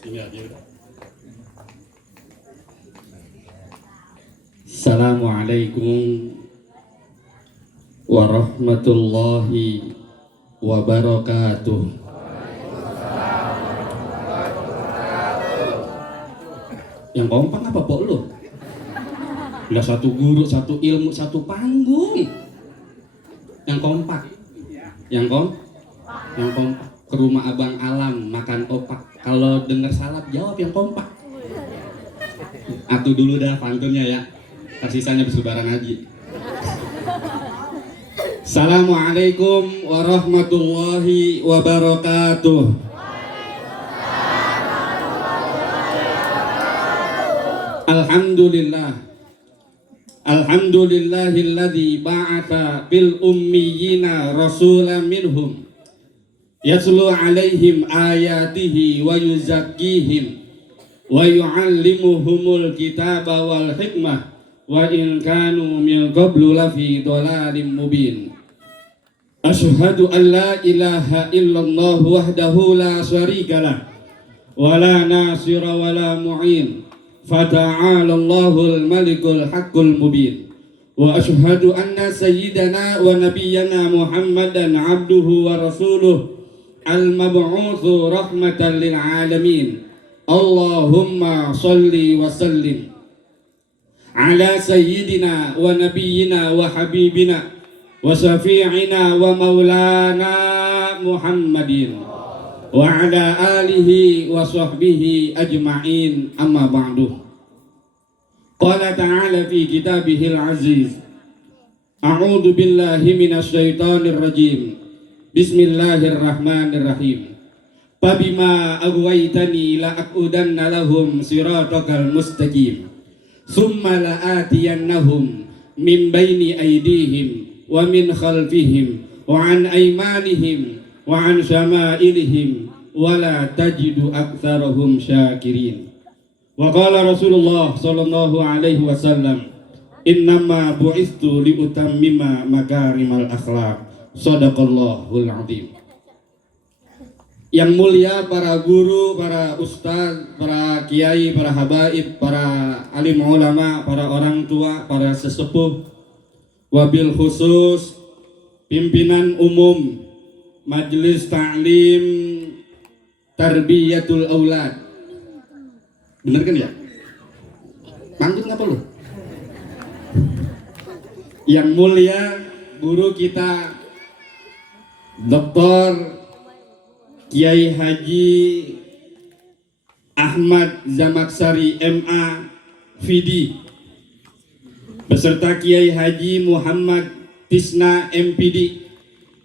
Sini aja udah. Assalamualaikum warahmatullahi wabarakatuh. Yang kompak apa pok lu? Udah satu guru, satu ilmu, satu panggung. Yang kompak. Yang kompak. Ke rumah Abang Alam makan opak. Kalau dengar salap jawab yang kompak. Atuh dulu dah pantunnya ya. Tersisanya bersebaran haji. Assalamualaikum warahmatullahi wabarakatuh. Alhamdulillahilladzi ba'atha bil ummiyina rasulan minhum yatlu alaihim ayatihi wa yuzakkihim wa yu'allimuhumul kitaba wal hikmah wa in kanu min qablu lafi dhalalim mubin. Asyhadu an la ilaha illallah wahdahu la syarikalah wa la nasira wa la mu'in. Fata'ala Allahul malikul haqqul mubin. Wa asyhadu anna sayyidana wa nabiyyana Muhammadan abduhu wa rasuluh al-mab'utsu rahmatan lil alamin. Allahumma shalli wa sallim ala sayyidina wa nabiyyina wa habibina wa syafi'ina wa maulana Muhammadin wa ala alihi wa sahbihi ajma'in, amma ba'du. Qala ta'ala fi kitabihil aziz, a'udzu billahi minasy syaithanir rajim. Bismillahirrahmanirrahim. Fabima aghwaytani la aqudanna lahum siratakal mustaqim. Tsumma la'atiyannahum min baini aydihim wa min khalfihim wa an aymanihim wa an syama'ilihim wa la tajidu aktsarahum syakirin. Wa qala Rasulullah sallallahu alaihi wasallam, innama bu'istu li utammima makarimal akhlaq. Shadaqallahul azim. Yang mulia para guru, para ustaz, para kiai, para habaib, para alim ulama, para orang tua, para sesepuh, wabil khusus pimpinan umum Majelis Ta'lim Tarbiyatul Aulad. Bener kan ya? Manggut ngapa lu? Yang mulia guru kita Dr. Kiai Haji Ahmad Zamaksari MA Fidi beserta Kiai Haji Muhammad Tisna MPD.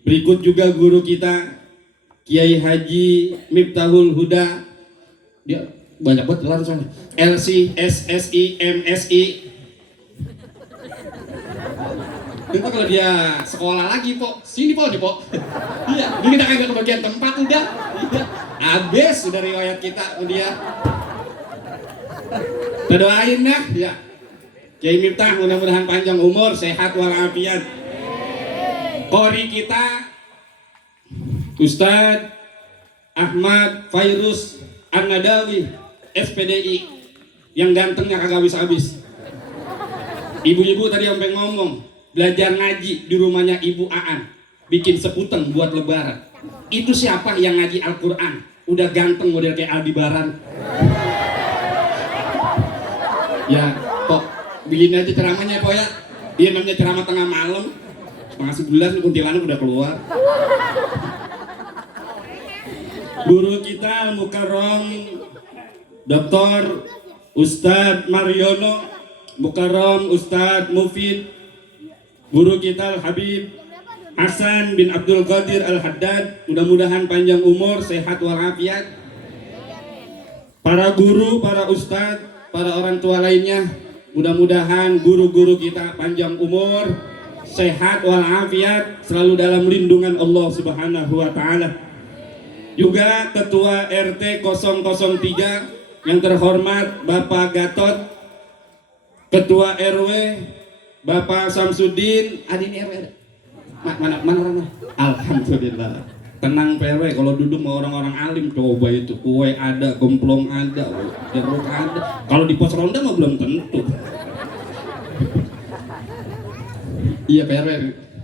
Berikut juga guru kita Kiai Haji Miftahul Huda, dia banyak banget langsung LC, SSI, MSI. Itu kalau dia sekolah lagi po, sini po, di po. Iya, ini kita kagak kebagian tempat udah. Iya, habis udah riwayat kita dia. Kita doain dah, ya. Kiai Miftah mudah-mudahan panjang umur, sehat walafiat. Qori kita Ustadz Ahmad Fairuz An-Nadawi SPDI yang gantengnya kagak habis-habis. Ibu-ibu tadi sampai ngomong belajar ngaji di rumahnya Ibu Aan, bikin seputeng buat lebaran. Itu siapa yang ngaji Al-Quran? Udah ganteng model kayak Aldebaran. Ya, kok begini aja ceramahnya kok ya. Dia namanya ceramah tengah malam. Setengah 11 kuntilanak udah keluar. Guru kita Mukarram Dr. Ustadz Mariono, Mukarram Ustadz Mufid. Guru kita Habib Hasan bin Abdul Qadir Al-Haddad, mudah-mudahan panjang umur, sehat walafiat. Para guru, para ustadz, para orang tua lainnya, mudah-mudahan guru-guru kita panjang umur, sehat walafiat, selalu dalam lindungan Allah Subhanahu wa taala. Juga Ketua RT 003 yang terhormat Bapak Gatot, Ketua RW Bapak Samsudin, adin RW. Mana? Alhamdulillah. Tenang PRW, kalau duduk sama orang-orang alim coba itu kue ada, gemplong ada, jeruk ada. Kalau di pos ronda mah belum tentu. Iya PRW,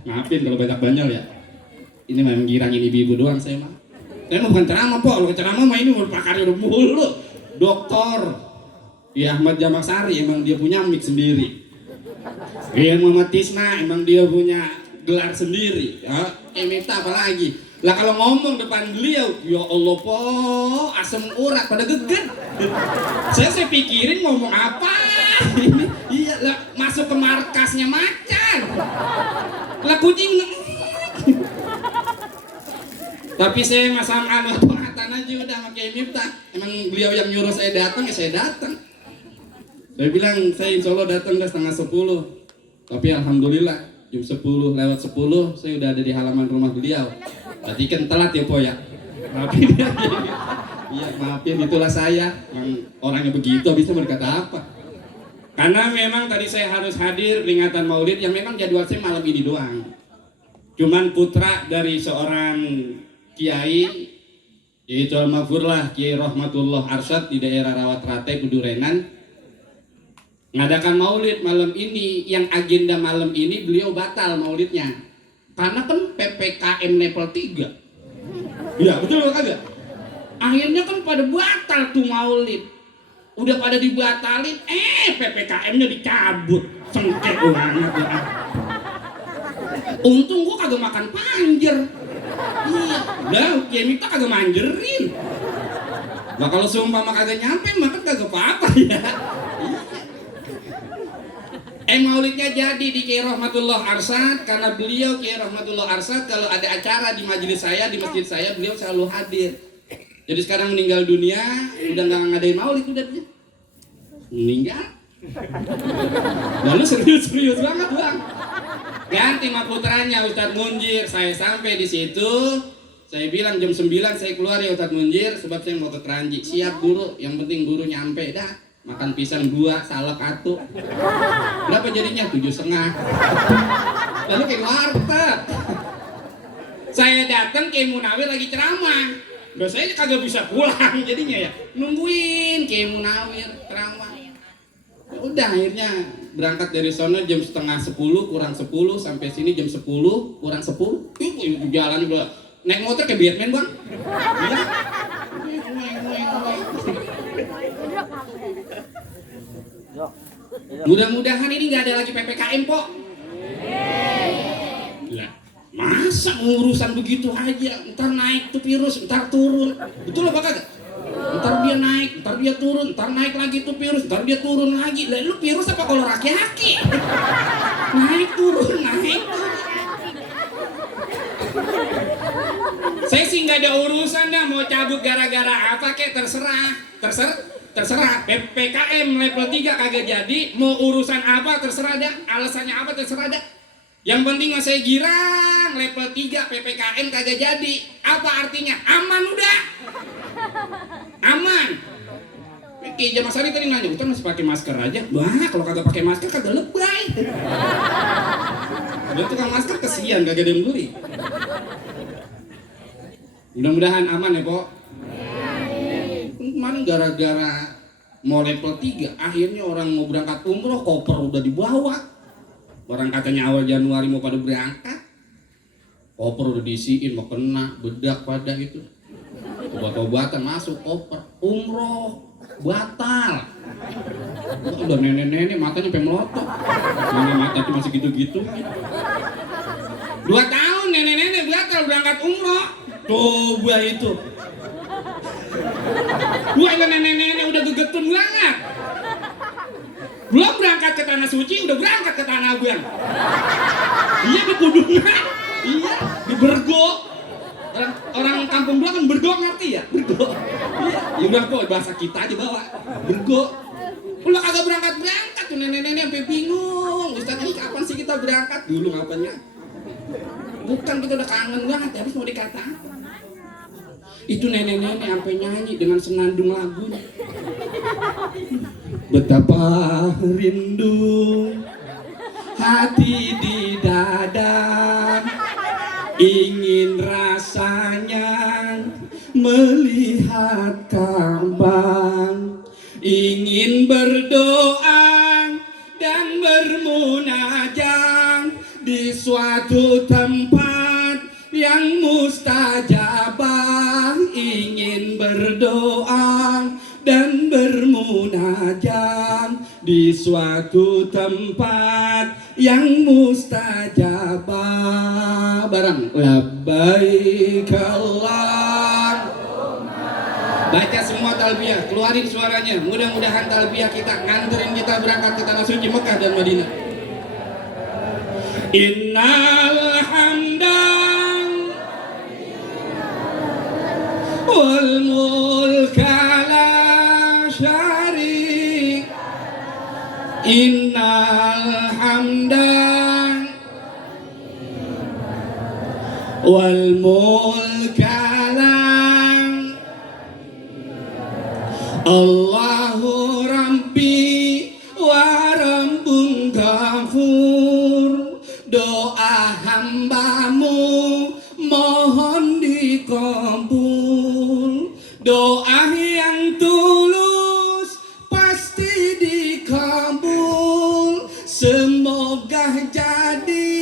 maafin kalau banyak-banyak ya. Ini memang girangin ibu-ibu doang saya mah. Saya mah bukan ceramah po, kalau ceramah mah ini udah pakar udah mulu. Doktor, ya Ahmad Jamak Sari emang dia punya mic sendiri. Yang Muhammad Tisna emang dia punya gelar sendiri. Ya, minta apa lagi? Lah kalau ngomong depan beliau, ya Allah po, asam urat pada geget. Saya pikirin ngomong apa? Iya lah, masuk ke markasnya macan. Lah kucing. Tapi saya masang atan aja udah pakai Miftah. Emang beliau yang nyuruh saya datang, ya saya datang. Saya bilang saya insya Allah datang udah 9:30. Tapi alhamdulillah jam 10 lewat 10 saya udah ada di halaman rumah beliau. Berarti kan telat ya po ya. Maafin ya. Iya maafin, itulah saya yang orangnya begitu, bisa berkata apa? Karena memang tadi saya harus hadir peringatan Maulid yang memang jadwal saya malam ini doang. Cuman putra dari seorang kiai, yaitu Al-Maghfurlah Kiai Rahmatullah Arsyad di daerah Rawatrate Kudurenan, ngadakan maulid malam ini. Yang agenda malam ini beliau batal maulidnya karena kan PPKM level 3. Iya betul kagak? Akhirnya kan pada batal tuh maulid. Udah pada dibatalin, PPKM-nya dicabut. Sengket banget ya. Untung gua kagak makan panjer. Iya, udah kita kagak manjerin. Nah kalau seumpama kagak nyampe makan kagak apa-apa ya. Maulidnya jadi di Kiai Rahmatullah Arsyad karena beliau Kiai Rahmatullah Arsyad kalau ada acara di majelis saya, di masjid saya, beliau selalu hadir. Jadi sekarang meninggal dunia, udah nggak ngadain maulid udah dia. Meninggal. Lalu serius banget bang. Ganti sama putranya Ustadz Munjir. Saya sampai di situ, saya bilang jam 9 saya keluar ya Ustadz Munjir, sebab saya mau ke Keranji. Siap guru, yang penting guru nyampe dah. Makan pisang 2, salak 1. Berapa jadinya? 7,5. Lalu kayak warteg. Saya datang Kiai Munawir lagi ceramah. Biasanya kagak bisa pulang jadinya ya. Nungguin Kiai Munawir ceramah. Udah akhirnya berangkat dari sana jam 9:30 kurang 10 sampai sini jam 10 kurang 10. Jalan udah naik motor kayak Batman bang. Ya. Mudah-mudahan ini nggak ada lagi PPKM po. Lah, masa urusan begitu aja, ntar naik tuh virus, ntar turun, betul apa kagak? Ntar dia naik, ntar dia turun, ntar naik lagi tuh virus, ntar dia turun lagi. Lah lu virus apa kalau aki-aki? Naik turun, naik turun. Saya sih nggak ada urusan dah mau cabut gara-gara apa kek, terserah PPKM level 3 kagak jadi, mau urusan apa terserah dah, alasannya apa terserah dah. Yang penting saya girang level 3 PPKM kagak jadi. Apa artinya? Aman udah. Aman. Oke, Jamak Sari tadi nanya, "Kita masih pakai masker aja?" Wah, kalau kagak pakai masker kagak lebay. Dia tukang masker kesian kagak ada yang beli. Mudah-mudahan aman ya, Pok. Kemarin gara-gara mau level 3, akhirnya orang mau berangkat umroh, koper udah dibawa. Orang katanya awal Januari mau pada berangkat, koper udah diisiin, mau kena bedak pada itu. Obat-obatan masuk koper, umroh batal. Udah nenek-nenek matanya sampai melotot. Nenek mata masih gitu-gitu. 2 tahun nenek-nenek batal berangkat umroh. Coba itu. Gua ini nenek-nenek udah gegetun banget. Belum berangkat ke tanah suci, udah berangkat ke tanah abang. Iya di Kudungan, iya di Bergo. Orang kampung gua kan Bergo ngerti ya? Bergo. Iya, ya udah kok bahasa kita aja bawa. Bergo. Udah kagak berangkat tuh nenek-nenek sampai bingung. Ustaz ini kapan sih kita berangkat? Dulu ngapainnya? Bukan, kita udah kangen banget, habis mau dikata apa? Itu nenek-nenek sampai nyanyi dengan senandung lagunya. Betapa rindu hati di dada ingin rasanya melihat Ka'bah, ingin berdoa dan bermunajat di suatu tempat yang mustajabah, ingin berdoa dan bermunajat di suatu tempat yang mustajabah. Barang labbaik Allah. Baca semua talbiyah, keluarin suaranya. Mudah-mudahan talbiyah kita nganterin kita berangkat ke tanah suci Mekah dan Madinah. Innal hamdan wal mulka la syarik. Innal hamdan wal mulka la Allahu Rabbi wa Rabbun Ghafur. Doa hambamu mohon dikabul. Doa yang tulus pasti dikabul. Semoga jadi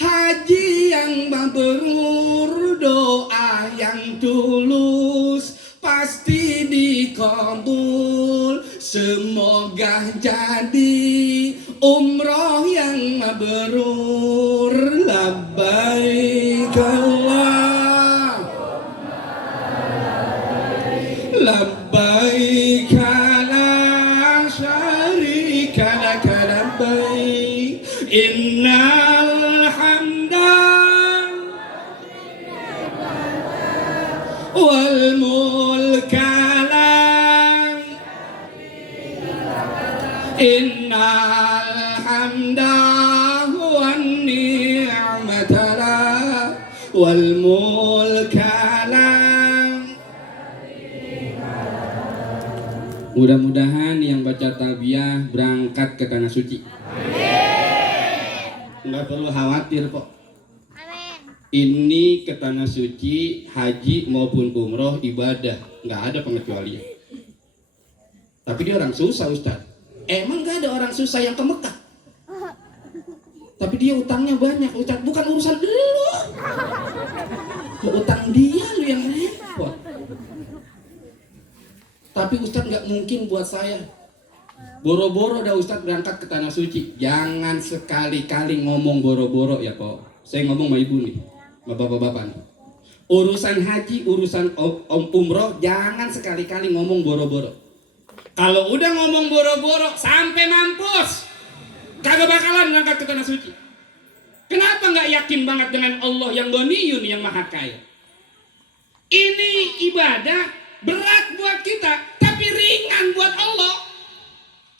haji yang mabrur. Doa yang tulus pasti dikabul. Semoga jadi umroh yang mabrur. Labbaik Allah, labbaik la syarika lak labbaik. Innal hamdan wal mulka la innal hamda wan ni'mata la wal mulka la. Mudah-mudahan yang baca talbiyah berangkat ke tanah suci. Nggak perlu khawatir kok. Ini ke tanah suci, haji maupun umroh ibadah, nggak ada pengecualian. Tapi dia orang susah, Ustaz. Emang nggak ada orang susah yang ke Mekah? Tapi dia utangnya banyak, Ustaz. Bukan urusan lu. Utang dia lu yang repot. Tapi Ustaz nggak mungkin buat saya. Boro-boro dah Ustaz berangkat ke tanah suci. Jangan sekali-kali ngomong boro-boro ya Pak. Saya ngomong sama ibu nih, sama bapak-bapak nih. Urusan haji, urusan umroh, jangan sekali-kali ngomong boro-boro. Kalau udah ngomong boro-boro sampai mampus, kagak bakalan berangkat ke tanah suci. Kenapa nggak yakin banget dengan Allah yang Ghaniyun, yang maha kaya? Ini ibadah berat buat kita, tapi ringan buat Allah.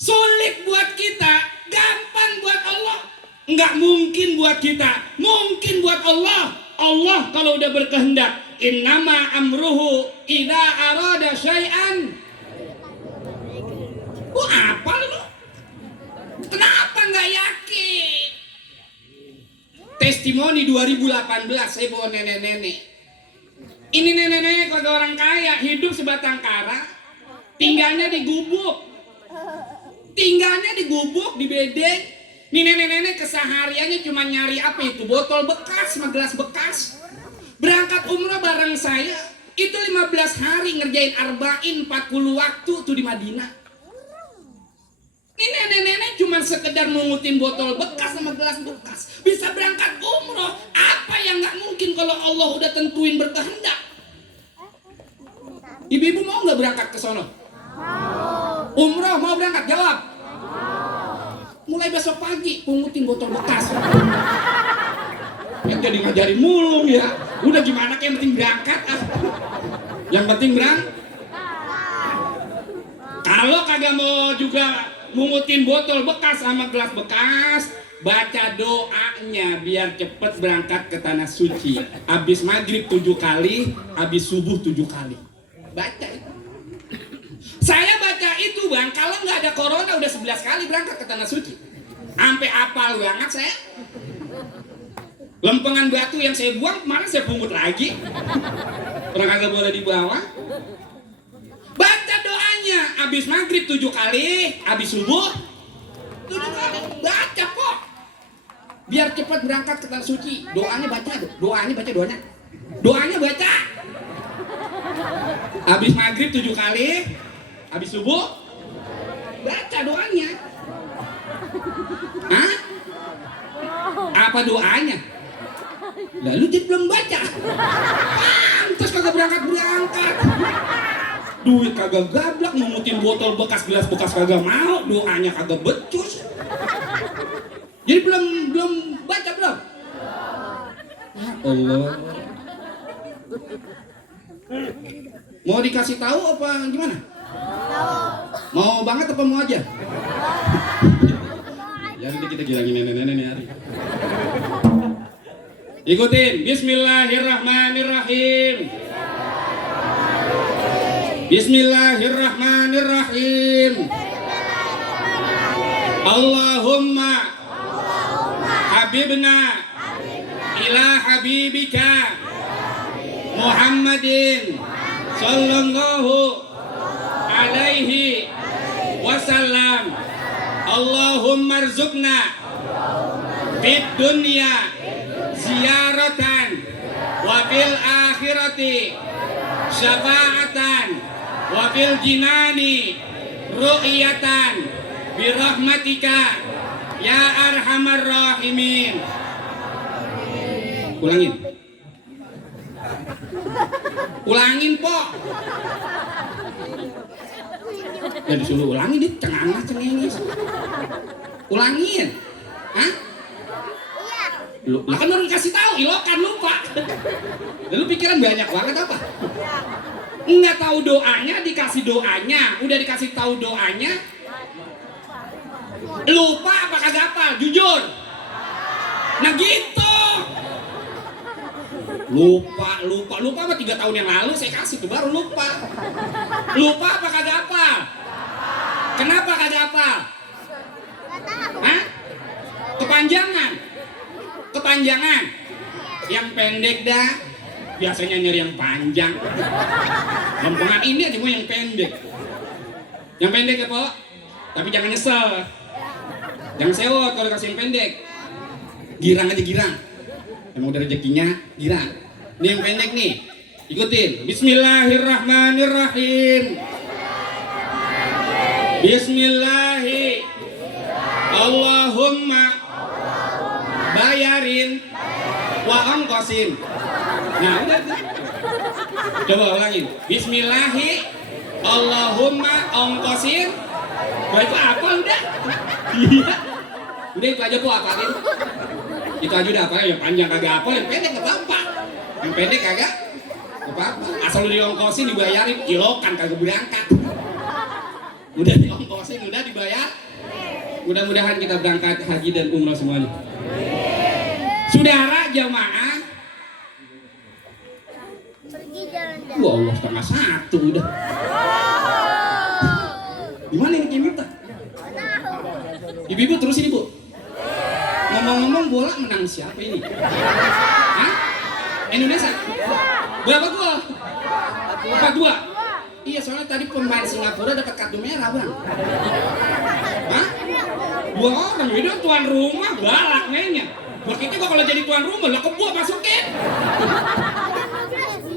Sulit buat kita, gampang buat Allah. Nggak mungkin buat kita, mungkin buat Allah. Allah kalau udah berkehendak, innama amruhu idza arada syai'an. Apa lu? Kenapa nggak yakin? Testimoni 2018, saya bawa nenek-nenek. Ini nenek-nenek kagak orang kaya, hidup sebatang kara, tinggalnya di gubuk. Tinggalnya di gubuk, di bedeng. Ini nenek-nenek kesehariannya cuma nyari apa itu? Botol bekas sama gelas bekas. Berangkat umrah bareng saya, itu 15 hari ngerjain arba'in 40 waktu tuh di Madinah. Ini nenek-nenek cuma sekedar mengutin botol bekas sama gelas bekas. Bisa berangkat umroh. Apa yang nggak mungkin kalau Allah udah tentuin berkehendak? Ibu-ibu mau nggak berangkat ke sono? Umroh mau berangkat? Jawab. Mulai besok pagi pungutin botol bekas. Yang jadi ngajarin mulung ya. Udah gimana kayak yang penting berangkat ah. Yang penting berangkat. Kalau kagak mau juga mungutin botol bekas sama gelas bekas, baca doanya biar cepet berangkat ke tanah suci. Habis maghrib 7 kali, habis subuh 7 kali. Baca itu. Saya baca itu bang, kalau nggak ada corona udah 11 kali berangkat ke tanah suci. Sampai apal banget saya. Lempengan batu yang saya buang kemarin saya pungut lagi. Orang kagak boleh dibawa. Baca doanya habis maghrib 7 kali, habis subuh 7 kali. Baca kok. Biar cepat berangkat ke tanah suci. Doanya baca, doanya. Doanya baca. Habis maghrib 7 kali, habis subuh baca doanya. Hah? Apa doanya? Lalu jadi belum baca. Pantes kagak berangkat. Duit kagak gablak, memutin botol bekas, gelas bekas kagak mau, doanya kagak becus. Jadi belum baca belum? Ya Allah. Mau dikasih tahu apa gimana? Mau banget apa mau aja? Ya nanti kita gilangin nenek-nenek nih hari. Ikutin. Bismillahirrahmanirrahim. Bismillahirrahmanirrahim. Allahumma habibna ila habibika Muhammadin sallallahu alaihi wasallam. Allahumma rzuqna fid dunya ziyaratan wa fil akhirati syafa'atan wa fil jinani ru'yatan birahmatika ya arhamar rahimin. Ulangin po. Ya disuruh ulangin, dia cengengis. Ulangin. Hah? Lah kan baru dikasih tahu, ilokan lupa. Lalu pikiran banyak banget apa? Enggak tahu doanya, dikasih doanya, udah dikasih tahu doanya. Lupa apa kagak hafal? Jujur. Nah gitu. Lupa apa 3 tahun yang lalu saya kasih tuh baru lupa. Lupa apa kagak hafal? Kenapa kagak hafal? Hah? Kepanjangan. Yang pendek dah. Biasanya nyari yang panjang. Lempengan ini aja gue yang pendek. Yang pendek ya Pak. Tapi jangan nyesel. Jangan sewot kalau kasih yang pendek. Girang aja girang. Yang udah rezekinya girang. Ini yang pendek nih. Ikutin. Bismillahirrahmanirrahim. Bismillahi. Allahumma bayarin wa ongkosin. Nah udah tuh. Coba ulangin. Bismillahi Allahumma ongkosin. Wah itu apa udah? Iya. Udah itu aja tuh apalin. Itu aja udah apa? Yang panjang kagak apa, yang pendek gak apa-apa. Yang pendek kagak apa-apa. Asal lu diongkosin dibayarin, ilokan kagak berangkat. Udah diongkosin, udah dibayar. Mudah-mudahan kita berangkat haji dan umrah semuanya. Saudara jamaah. Wah Allah 12:30 udah. Gimana ini kita? Ibu-ibu terusin ibu. Ngomong-ngomong bola menang siapa ini? Hah? Indonesia? Berapa gol? 4-2. Iya soalnya tadi pemain Singapura dapat kartu merah bang. Hah? 2 orang, itu tuan rumah galak mainnya. Begitu gua kalau jadi tuan rumah lah kebo masukin.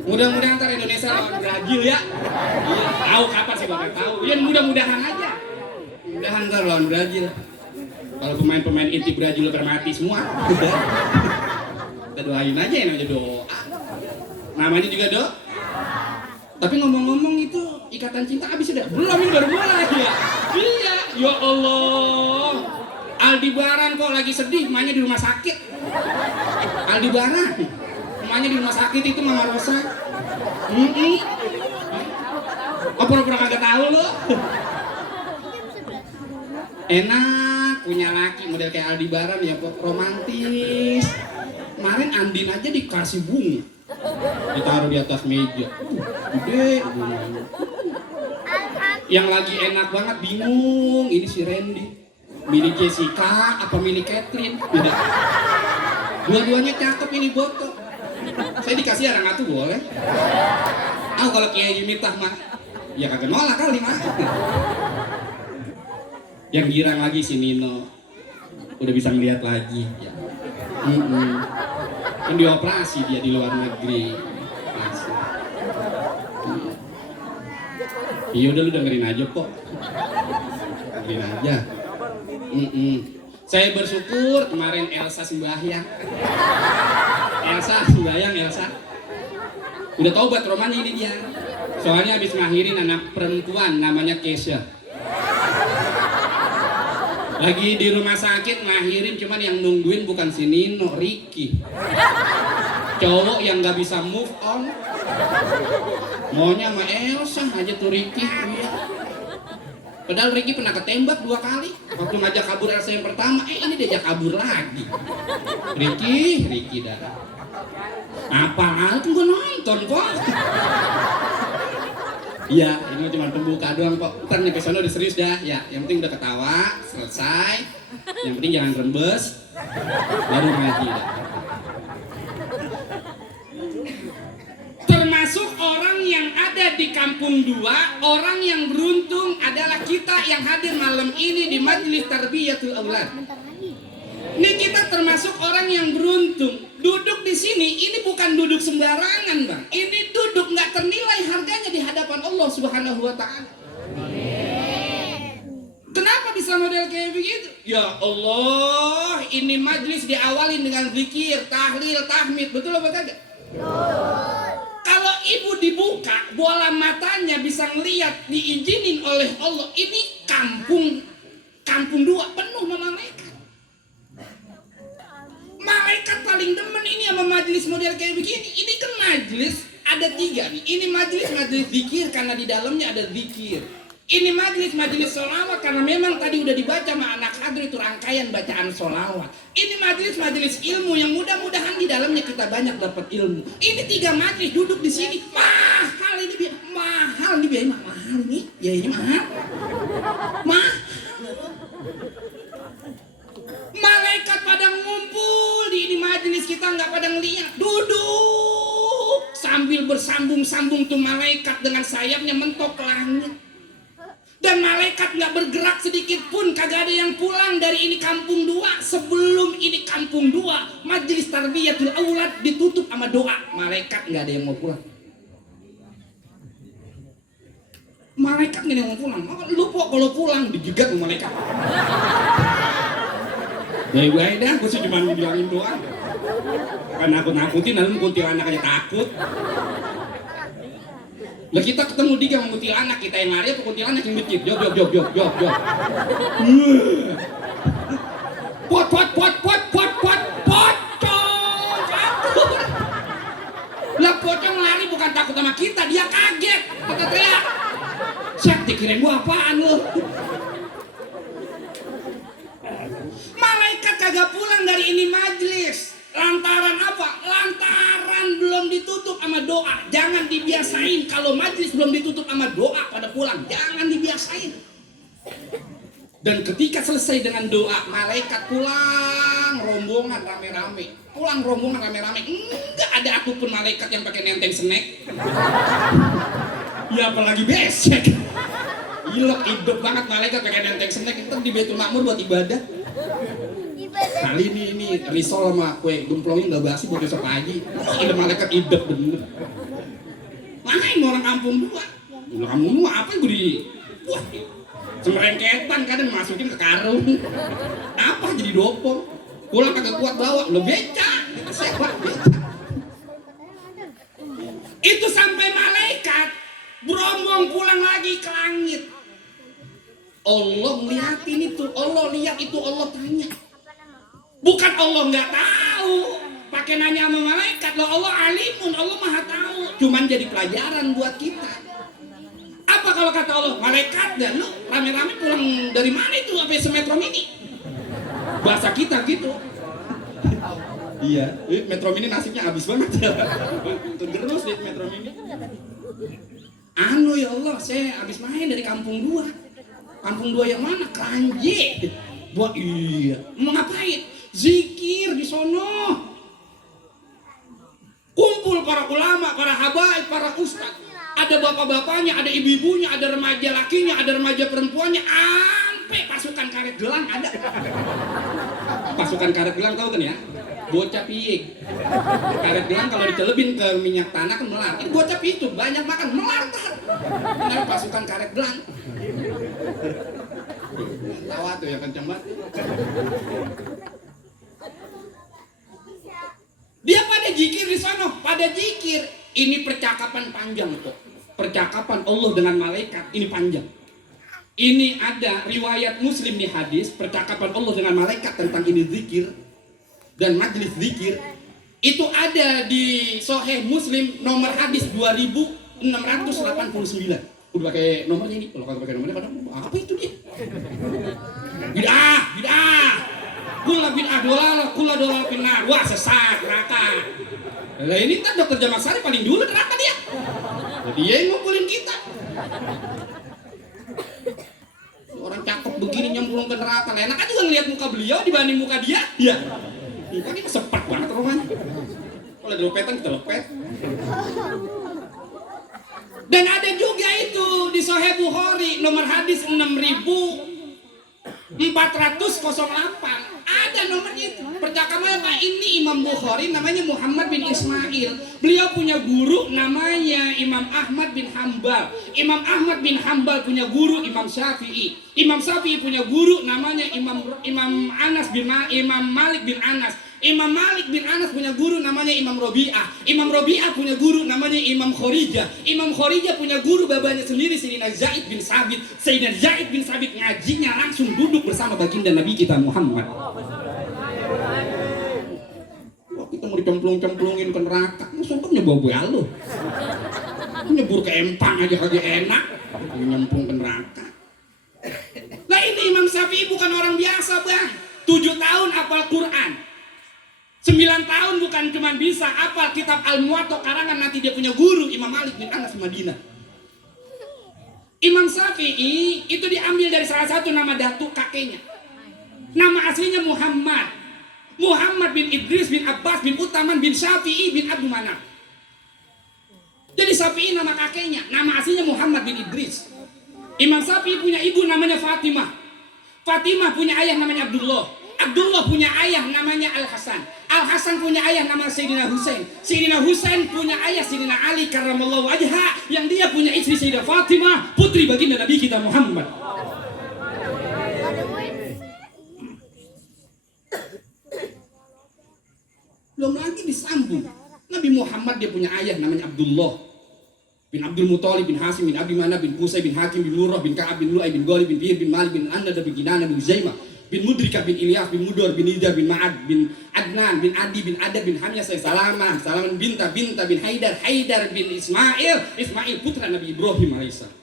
Mudah-mudahan ntar Indonesia lawan Brazil ya. Iya, tahu kapan sih bapak tahu. Ya mudah-mudahan aja. Mudah-mudahan ntar lawan Brazil. Kalau pemain-pemain inti Brazil udah mati semua. Kita doain aja yang namanya doa. Namanya juga doa. Tapi ngomong-ngomong itu ikatan cinta habis sudah? Belum, ini baru mulai ya. Iya, ya Allah. Aldebaran kok lagi sedih, emaknya di rumah sakit. Aldebaran, emaknya di rumah sakit itu Mama Rosa. Oh pura-pura kagak tahu lo. Enak punya laki model kayak Aldebaran ya, romantis. Kemarin Andin aja dikasih bunga, ditaruh di atas meja. Gede bunganya. Yang lagi enak banget bingung, ini si Randy. Milih Jessica apa milih Catherine? Beda. Dua-duanya cakep ini boto. Saya dikasih orang atuh boleh. Kalau Kiai Mitah mah ya kagak nolak kali mah. Yang girang lagi si Nino. Udah bisa ngeliat lagi ya. Kan dioperasi dia di luar negeri. Iya udah lu dengerin aja kok. Dengerin aja. Saya bersyukur kemarin Elsa sembahyang. Elsa. Udah taubat romani ini dia. Soalnya habis ngelahirin anak perempuan namanya Kesha. Lagi di rumah sakit ngelahirin, cuman yang nungguin bukan si Nino, Ricky. Cowok yang gak bisa move on. Maunya sama Elsa aja tuh Ricky. Padahal Ricky pernah ketembak 2 kali. Waktu ngajak kabur Elsa yang pertama, ini diajak kabur lagi. Ricky dah. Apaan tuh gue nonton kok. Iya, ini cuma pembuka doang kok. Ntar nyampe sana udah serius dah. Ya, yang penting udah ketawa, selesai. Yang penting jangan rembes. Baru ngaji dah. Termasuk orang yang ada di kampung 2, orang yang beruntung adalah kita yang hadir malam ini di Majelis Tarbiyatul Aulad. Ini kita termasuk orang yang beruntung. Duduk di sini, ini bukan duduk sembarangan, Bang. Ini duduk nggak ternilai harganya di hadapan Allah Subhanahu wa Ta'ala. Kenapa bisa model kayak begitu? Ya Allah, ini majlis diawali dengan zikir, tahlil, tahmid. Betul apa kagak? Kalau ibu dibuka, bola matanya bisa ngeliat, diizinin oleh Allah. Ini kampung 2 penuh sama malaikat. Malaikat paling demen ini sama majelis model kayak begini. Ini kan majelis ada 3 nih. Ini majelis zikir karena di dalamnya ada zikir. Ini majelis sholawat karena memang tadi udah dibaca sama anak hadri itu rangkaian bacaan sholawat. Ini majelis ilmu yang mudah-mudahan di dalamnya kita banyak dapat ilmu. Ini 3 majelis duduk di sini mahal ini biaya, mahal ini biayanya mahal. Malaikat pada ngumpul di ini majelis, kita nggak pada ngeliat, duduk sambil bersambung-sambung tuh malaikat dengan sayapnya mentok ke langit. Dan malaikat nggak bergerak sedikit pun, kagak ada yang pulang dari ini kampung 2. Sebelum ini kampung 2, Majelis Tarbiyatul Aulad ditutup sama doa. Malaikat nggak ada yang mau pulang. Malaikat nggak ada yang mau pulang. Lu kok kalau pulang dijegat sama malaikat. Ya gue dah, gue sih cuma bilangin doang. Kan nakut-nakutin, lalu kuntilanak aja takut. Lah kita ketemu dia sama kuntilanak, kita yang lari apa kuntilanak yang ngecit? Jog. Pocong. Lah pocong lari bukan takut sama kita, dia kaget. Kita teriak. Siap dikirain gua apaan lu? Malaikat kagak pulang dari ini majlis. Lantaran apa? Lantaran belum ditutup sama doa. Jangan dibiasain kalau majlis belum ditutup sama doa pada pulang. Jangan dibiasain. Dan ketika selesai dengan doa, malaikat pulang rombongan rame-rame. Enggak ada apapun malaikat yang pakai nenteng snack. Ya apalagi besek. Gila, hidup banget malaikat pakai nenteng snack. Itu di Baitul Makmur buat ibadah. Kali ini risol sama kue gemplongnya nggak basi buat besok pagi. Ini malaikat hidup bener. Mana ini orang kampung 2? Udah kampung 2 apa yang gue di? Wah, semerengketan kadang masukin ke karung. Apa jadi dopong? Pulang kagak kuat bawa, lo becak. Sewa becak. Itu sampai malaikat berombong pulang lagi ke langit. Allah ngeliatin itu, Allah lihat itu, Allah tanya. Bukan Allah nggak tahu, pakai nanya sama malaikat. Loh, Allah alimun, Allah maha tahu. Cuman jadi pelajaran buat kita. Apa kalau kata Allah, malaikat dan lu rame-rame pulang dari mana itu sampai semetro mini? Bahasa kita gitu. Iya, metro mini nasibnya habis banget ya. Tergerus di metro mini. Ya Allah, saya habis main dari kampung 2. Kampung 2 yang mana? Kranji. Wah iya, mau ngapain? Zikir di sono. ngumpul para ulama, para habaib, para ustadz. Ada bapak-bapaknya, ada ibu-ibunya, ada remaja lakinya, ada remaja perempuannya, sampai pasukan karet gelang ada. Pasukan karet gelang tahu kan ya? Bocah piye. Karet gelang kalau dicelebin ke minyak tanah kan melar. Ini bocah piye itu banyak makan melar kan. Karena pasukan karet gelang. Tawa tuh yang kencang banget. Dia pada zikir di sana, pada zikir. Ini percakapan panjang kok. Percakapan Allah dengan malaikat ini panjang. Ini ada riwayat Muslim di hadis, percakapan Allah dengan malaikat tentang ini zikir dan majlis zikir. Itu ada di Sahih Muslim nomor hadis 2689. Udah pakai nomornya ini. Kalau kagak pakai nomornya kadang apa itu dia? Bid'ah. Kula bid'ah dolala, kula dolala pinar. Wah, sesat neraka. Lah ini kan dokter Jamal Sari paling dulu neraka dia. Jadi dia yang ngumpulin kita. Orang cakep begini nyemplung ke neraka. Lah enak aja juga ngeliat muka beliau dibanding muka dia. Iya. Muka kita sepet banget rumahnya. Kalau ada lopetan kita lopet. Dan ada juga itu di Sahih Bukhari nomor hadis 6408. Ada nomornya itu. Percakapan apa? Ini Imam Bukhari namanya Muhammad bin Ismail. Beliau punya guru namanya Imam Ahmad bin Hambal. Imam Ahmad bin Hambal punya guru Imam Syafi'i. Imam Syafi'i punya guru namanya Imam Malik bin Anas. Imam Malik bin Anas punya guru namanya Imam Robi'ah. Imam Robi'ah punya guru namanya Imam Khorijah. Imam Khorijah punya guru babanya sendiri Sayyidina Zaid bin Sabit. Sayyidina Zaid bin Sabit ngajinya langsung duduk bersama baginda Nabi kita Muhammad. Wah, kita mau dicemplung-cemplungin ke neraka. Sumpah nyebawa gue lu. Nyebur ke empang aja kagak enak. Nyemplung ke neraka. Lah ini Imam Syafi'i bukan orang biasa, Bang. 7 tahun hafal Quran. 9 tahun bukan cuma bisa hafal kitab Al-Muwatta karangan nanti dia punya guru Imam Malik bin Anas Madinah. Imam Syafi'i itu diambil dari salah satu nama datuk kakeknya. Nama aslinya Muhammad. Muhammad bin Idris bin Abbas bin Utaman bin Syafi'i bin Abdul Manaf. Jadi Syafi'i nama kakeknya, nama aslinya Muhammad bin Idris. Imam Syafi'i punya ibu namanya Fatimah. Fatimah punya ayah namanya Abdullah. Abdullah punya ayah namanya Al-Hasan. Al-Hasan punya ayah namanya Sayyidina Husain. Sayyidina Husain punya ayah Sayyidina Ali karramallahu wajha, yang dia punya istri Sayyidah Fatimah, putri baginda Nabi kita Muhammad. Belum lagi disambung. Nabi Muhammad dia punya ayah namanya Abdullah bin Abdul Muthalib bin Hasim bin Abi Manaf bin Qusay bin Hakim bin Murrah bin Ka'ab bin Lu'ay bin Ghalib bin Fihr bin Malik bin Anad bin Kinanah bin Zaimah bin Mudrika bin Ilyas bin Mudor bin Ida bin Ma'ad bin Adnan bin Adi bin Adab bin Hamyah Salaman binta bin Haidar bin Ismail putra Nabi Ibrahim alaihissalam.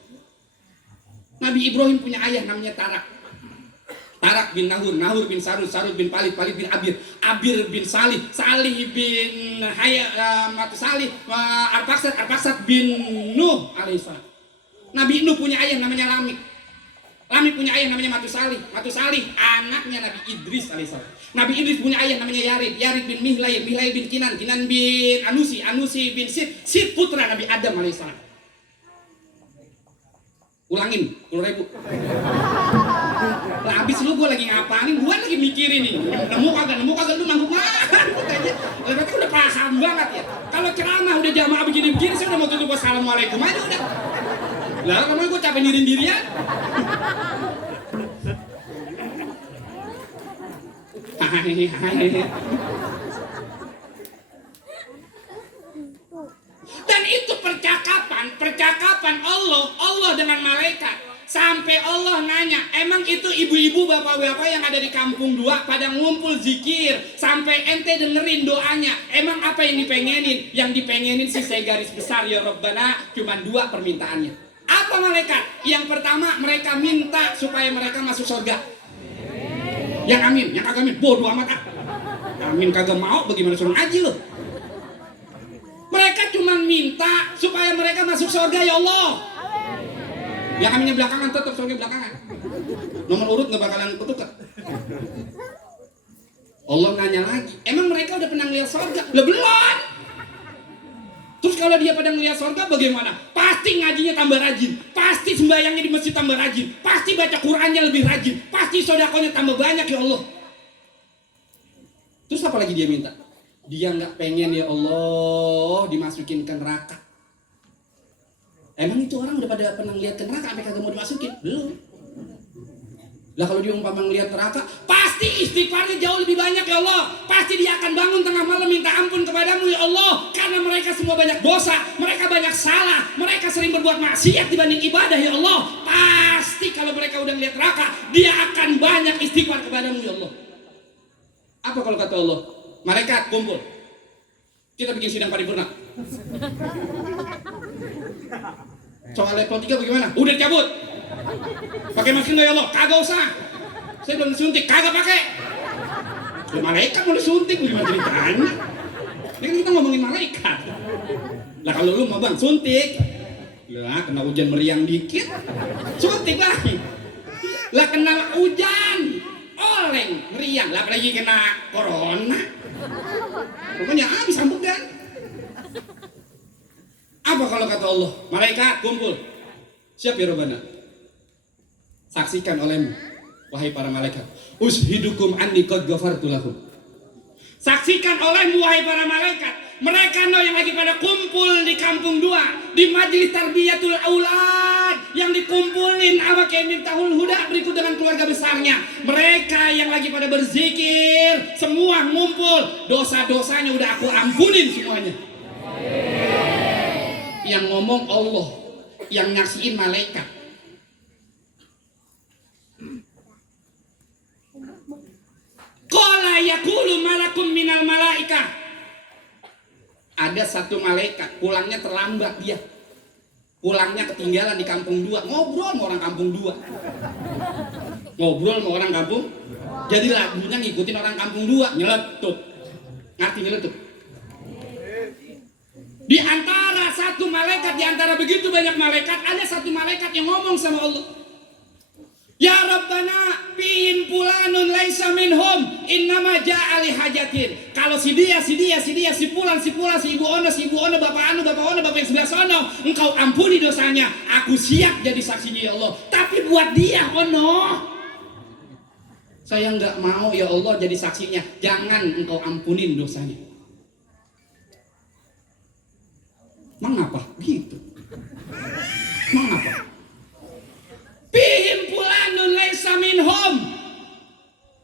Nabi Ibrahim punya ayah namanya Tarak bin Nahur bin Sarud bin Palid bin Abir bin Salih bin Arpaksat bin Nuh alaihissalam. Nabi Nuh punya ayah namanya Lamik punya ayah namanya Matusalih anaknya Nabi Idris alaihissalam. Nabi Idris punya ayah namanya Yarid bin Mihlai bin Kinan bin Anusi bin Sid putra Nabi Adam alaihissalam. Ulangin 10.000. Lah habis lu gua lagi ngapalin, gua lagi mikirin nih. Nemu kagak lu ngangguk aja. Berarti udah paham banget ya. Kalau ceramah udah jamaah begini-begini saya udah mau tutup wassalamualaikum aja udah. Lah kamu gua capek dirian. Dan itu percakapan Allah dengan malaikat. Sampai Allah nanya, emang itu ibu-ibu bapak-bapak yang ada di kampung 2 pada ngumpul zikir sampai ente dengerin doanya, emang apa yang dipengenin? Yang dipengenin sih saya garis besar ya Rabbana cuma 2 permintaannya. Apa malaikat? Yang pertama mereka minta supaya mereka masuk surga. Yang amin, yang kagak amin bodoh amat ah. Amin kagak mau bagaimana suruh ngaji lo. Mereka cuma minta supaya mereka masuk surga ya Allah. Yang aminnya belakangan tetap surga belakangan. Nomor urut nggak bakalan ketukar. Allah nanya lagi, emang mereka udah pernah lihat surga? Belum. Terus kalau dia pada ngelihat surga bagaimana? Pasti ngajinya tambah rajin, pasti sembahyangnya di masjid tambah rajin, pasti baca Qurannya lebih rajin, pasti sedekahnya tambah banyak ya Allah. Terus apa lagi dia minta? Dia nggak pengen ya Allah dimasukin ke neraka. Emang itu orang udah pada pernah lihat ke neraka sampai kagak mau dimasukin? Belum. Lah kalau dia umpama ngelihat neraka, pasti istighfarnya jauh lebih banyak ya Allah. Pasti dia akan bangun tengah malam minta ampun kepadamu ya Allah. Karena mereka semua banyak dosa, mereka banyak salah, mereka sering berbuat maksiat dibanding ibadah ya Allah. Pasti kalau mereka udah ngelihat neraka, dia akan banyak istighfar kepadamu ya Allah. Apa kalau kata Allah? Malaikat kumpul, kita bikin sidang paripurna. Soal level 3 bagaimana? Udah cabut. Pakai masker nggak ya Allah? Kagak usah. Saya belum disuntik, kagak pakai. Ya, malaikat mau disuntik, gimana ceritanya? Ini kan kita ngomongin malaikat. Lah kalau lu mau bang suntik, lah kena hujan meriang dikit, suntik lagi. Lah kena hujan, oleng meriang, lah apalagi kena corona. Pokoknya habis sambutan. Apa kalau kata Allah? Malaikat kumpul. Siap ya Rabbana? Saksikan olehmu, wahai para malaikat. Ushidukum anni qad ghafartu lakum. Saksikan olehmu wahai para malaikat. Mereka yang lagi pada kumpul di kampung 2, di majelis tarbiyatul aulad, yang dikumpulin awak Miftahul Huda berikut dengan keluarga besarnya. Mereka yang lagi pada berzikir, semua ngumpul. Dosa-dosanya udah aku ampunin semuanya. Yang ngomong Allah, yang nyaksiin malaikat. Qala yaqulu malakum minal malaikah. Ada satu malaikat pulangnya terlambat dia. Pulangnya ketinggalan di kampung 2, ngobrol sama orang kampung 2. Ngobrol sama orang kampung. Jadi lagunya ngikutin orang kampung 2, nyeletuk. Ngerti nyeletuk? Di antara satu malaikat, di antara begitu banyak malaikat, ada satu malaikat yang ngomong sama Allah. Ya Rabbana, fihim fulanun laisa minhum, innama ja'a li hajatin. Kalau si dia, si pulan, si ibu ono, bapak anu, bapak yang sebelah sono, engkau ampuni dosanya. Aku siap jadi saksinya ya Allah. Tapi buat dia ono, saya nggak mau ya Allah jadi saksinya. Jangan engkau ampunin dosanya. Mengapa gitu? Mengapa? Fihim fulanun laisa minhum.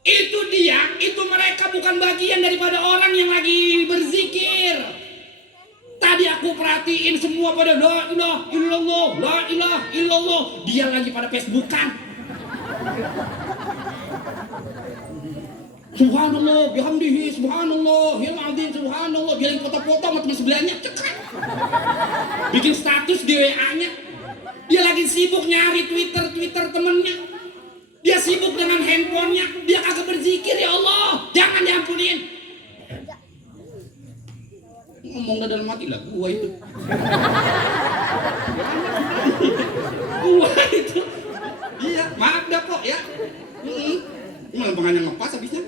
Itu dia, itu mereka bukan bagian daripada orang yang lagi berzikir. Tadi aku perhatiin semua pada la ilaha illallah, la ilaha illallah. Dia lagi pada Facebookan. Subhanallah, bihamdihi, subhanallah, hil azim, subhanallah. Dia lagi foto-foto sama teman sebelahnya, cekrek. Bikin status di WA-nya. Dia lagi sibuk nyari Twitter temennya. Dia sibuk dengan handphonenya. Dia kagak berzikir ya Allah. Jangan diampunin. Ngomong dalam hati lah, gua itu. Gua itu. Iya, maaf dah kok ya. Malah pengen ngepas habisnya.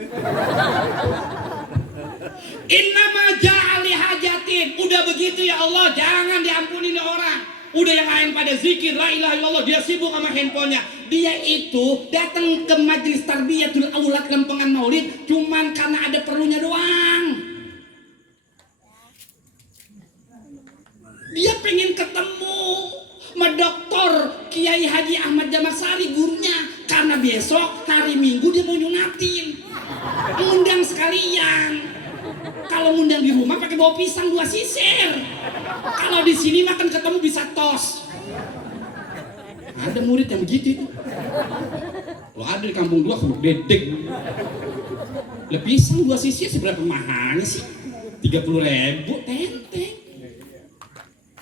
Innama ja'ali hajatin. Udah begitu ya Allah, jangan diampunin orang. Udah yang lain pada zikir la ilaha illallah, dia sibuk sama handphonenya. Dia itu datang ke majelis tarbiyatul aulad lempengan maulid cuman karena ada perlunya doang. Dia pengen ketemu sama Doktor Kiai Haji Ahmad Jamasari gurunya, karena besok hari Minggu dia mau nyunatin. Undang sekalian. Kalau ngundang di rumah pakai bawa pisang 2 sisir. Kalau di sini makan ketemu bisa tos. Ada murid yang begitu itu. Kalau ada di kampung 2 kamu dedek. Lah pisang 2 sisir seberapa mahalnya sih? 30.000 tenteng.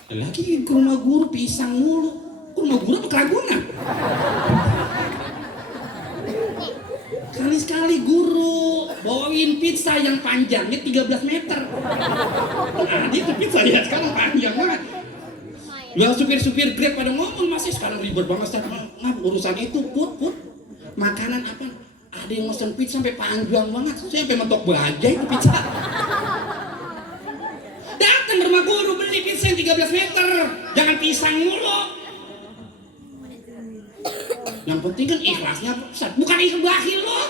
Lagi ke rumah guru pisang mulu. Ke rumah guru apa keragunan? Sekali-sekali guru bawain pizza yang panjangnya 13 meter. Nah, itu pizza ya sekarang panjang banget. Lah supir-supir Grab pada ngomong masih sekarang ribet banget urusan itu put. Makanan apa? Ada yang mesen pizza sampai panjang banget. Saya sampai mentok baja itu pizza. Datang rumah guru beli pizza 13 meter, jangan pisang mulu. Yang penting kan ikhlasnya, Ustaz, bukan ikhlas bakhil lo.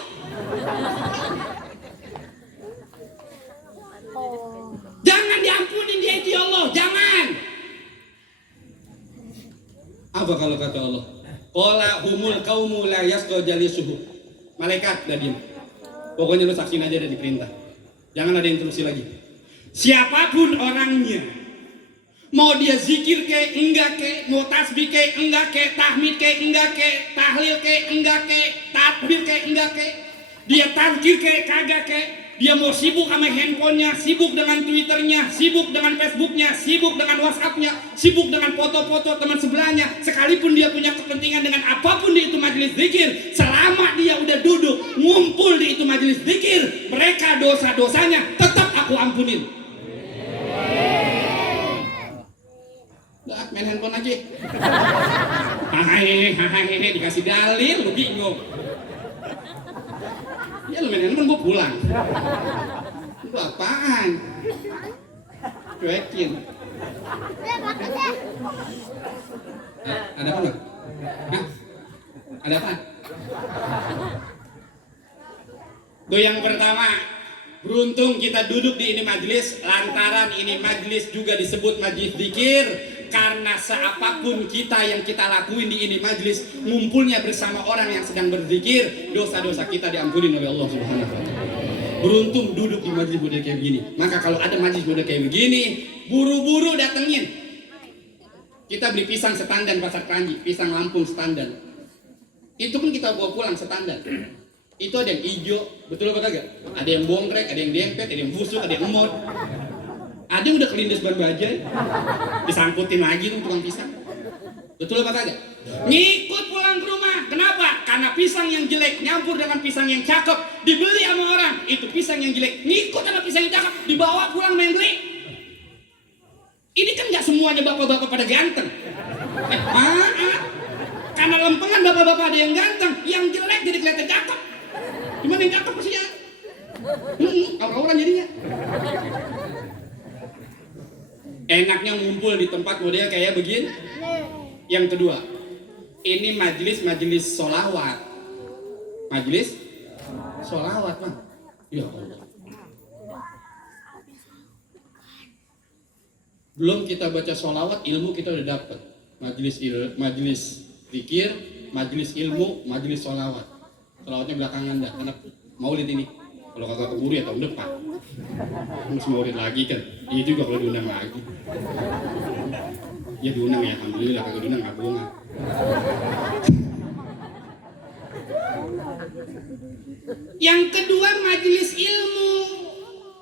Jangan diampunin dia itu ya Allah, jangan. Apa kalau kata Allah? Qala humul qaumu la yasqa jalisuhu. Malaikat udah diem. Pokoknya lu saksin aja dan diperintah. Jangan ada interupsi lagi. Siapapun orangnya, mau dia zikir ke enggak ke, mau tasbih ke enggak ke, tahmid ke enggak ke, tahlil ke enggak ke, takbir ke enggak ke, dia tazkir ke kagak ke, dia mau sibuk sama handphonenya, sibuk dengan Twitternya, sibuk dengan Facebooknya, sibuk dengan WhatsAppnya, sibuk dengan foto-foto teman sebelahnya, sekalipun dia punya kepentingan dengan apapun di itu majelis zikir, selama dia udah duduk ngumpul di itu majelis zikir, mereka dosa-dosanya tetap aku ampunin. Udah, main handphone aja. Hahaha, dikasih dalil, lu bingung. Ya lu main handphone, gua pulang. Itu apaan? Cuekin. Ada apa nggak? Hah? Ada apa? Tuh yang pertama, beruntung kita duduk di ini majelis, lantaran ini majelis juga disebut majelis zikir, karena seapapun kita yang kita lakuin di ini majelis, ngumpulnya bersama orang yang sedang berzikir, dosa-dosa kita diampuni oleh Allah Subhanahu wa taala. Beruntung duduk di majelis model kayak begini. Maka kalau ada majelis model kayak begini, buru-buru datengin. Kita beli pisang setandan pasar Kranji, pisang Lampung setandan. Itu pun kita bawa pulang setandan. Itu ada yang hijau, betul apa kagak? Ada yang bongkrek, ada yang dempet, ada yang busuk, ada yang emot. Ada yang udah kelindes ban bajai, disangkutin lagi tuh tukang pisang. Betul apa kagak? Ngikut pulang ke rumah. Kenapa? Karena pisang yang jelek nyampur dengan pisang yang cakep, dibeli sama orang. Itu pisang yang jelek ngikut sama pisang yang cakep, dibawa pulang main beli. Ini kan nggak semuanya bapak-bapak pada ganteng. Karena lempengan bapak-bapak ada yang ganteng, yang jelek jadi kelihatan cakep. Gimana yang cakep sih ya? Orang-orang jadinya. Enaknya ngumpul di tempat model kayak begini. Yang kedua, ini majelis sholawat. Majelis sholawat, Bang. Ya Allah. Belum kita baca sholawat, ilmu kita udah dapat. Majelis zikir, majelis ilmu, majelis sholawat. Sholawatnya belakangan dah, karena maulid ini. Kalau kagak keburu ya tahun depan. Harus maulid lagi kan. Iya juga kalau diundang lagi. Ya diundang ya, alhamdulillah. Kagak diundang nggak bohong. Yang kedua majelis ilmu.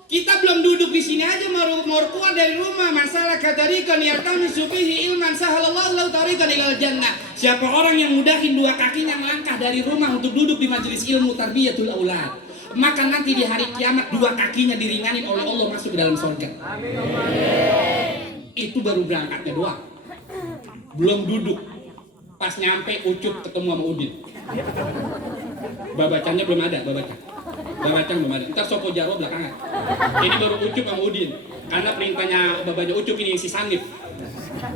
Kita belum duduk di sini aja mau keluar dari rumah. Masalah katarikan yartami sufihi ilman sahalallahu lahu tariqan ilal jannah. Siapa orang yang mudahin dua kakinya melangkah dari rumah untuk duduk di majelis ilmu tarbiyatul aulad, maka nanti di hari kiamat dua kakinya diringanin oleh Allah masuk ke dalam surga. Itu baru berangkatnya doang. Belum duduk. Pas nyampe Ucup ketemu sama Udin. Babacannya belum ada, Babacan belum ada. Ntar Sopo Jarwo belakangan. Ini baru Ucup sama Udin. Karena perintahnya babanya Ucup ini si Sanif.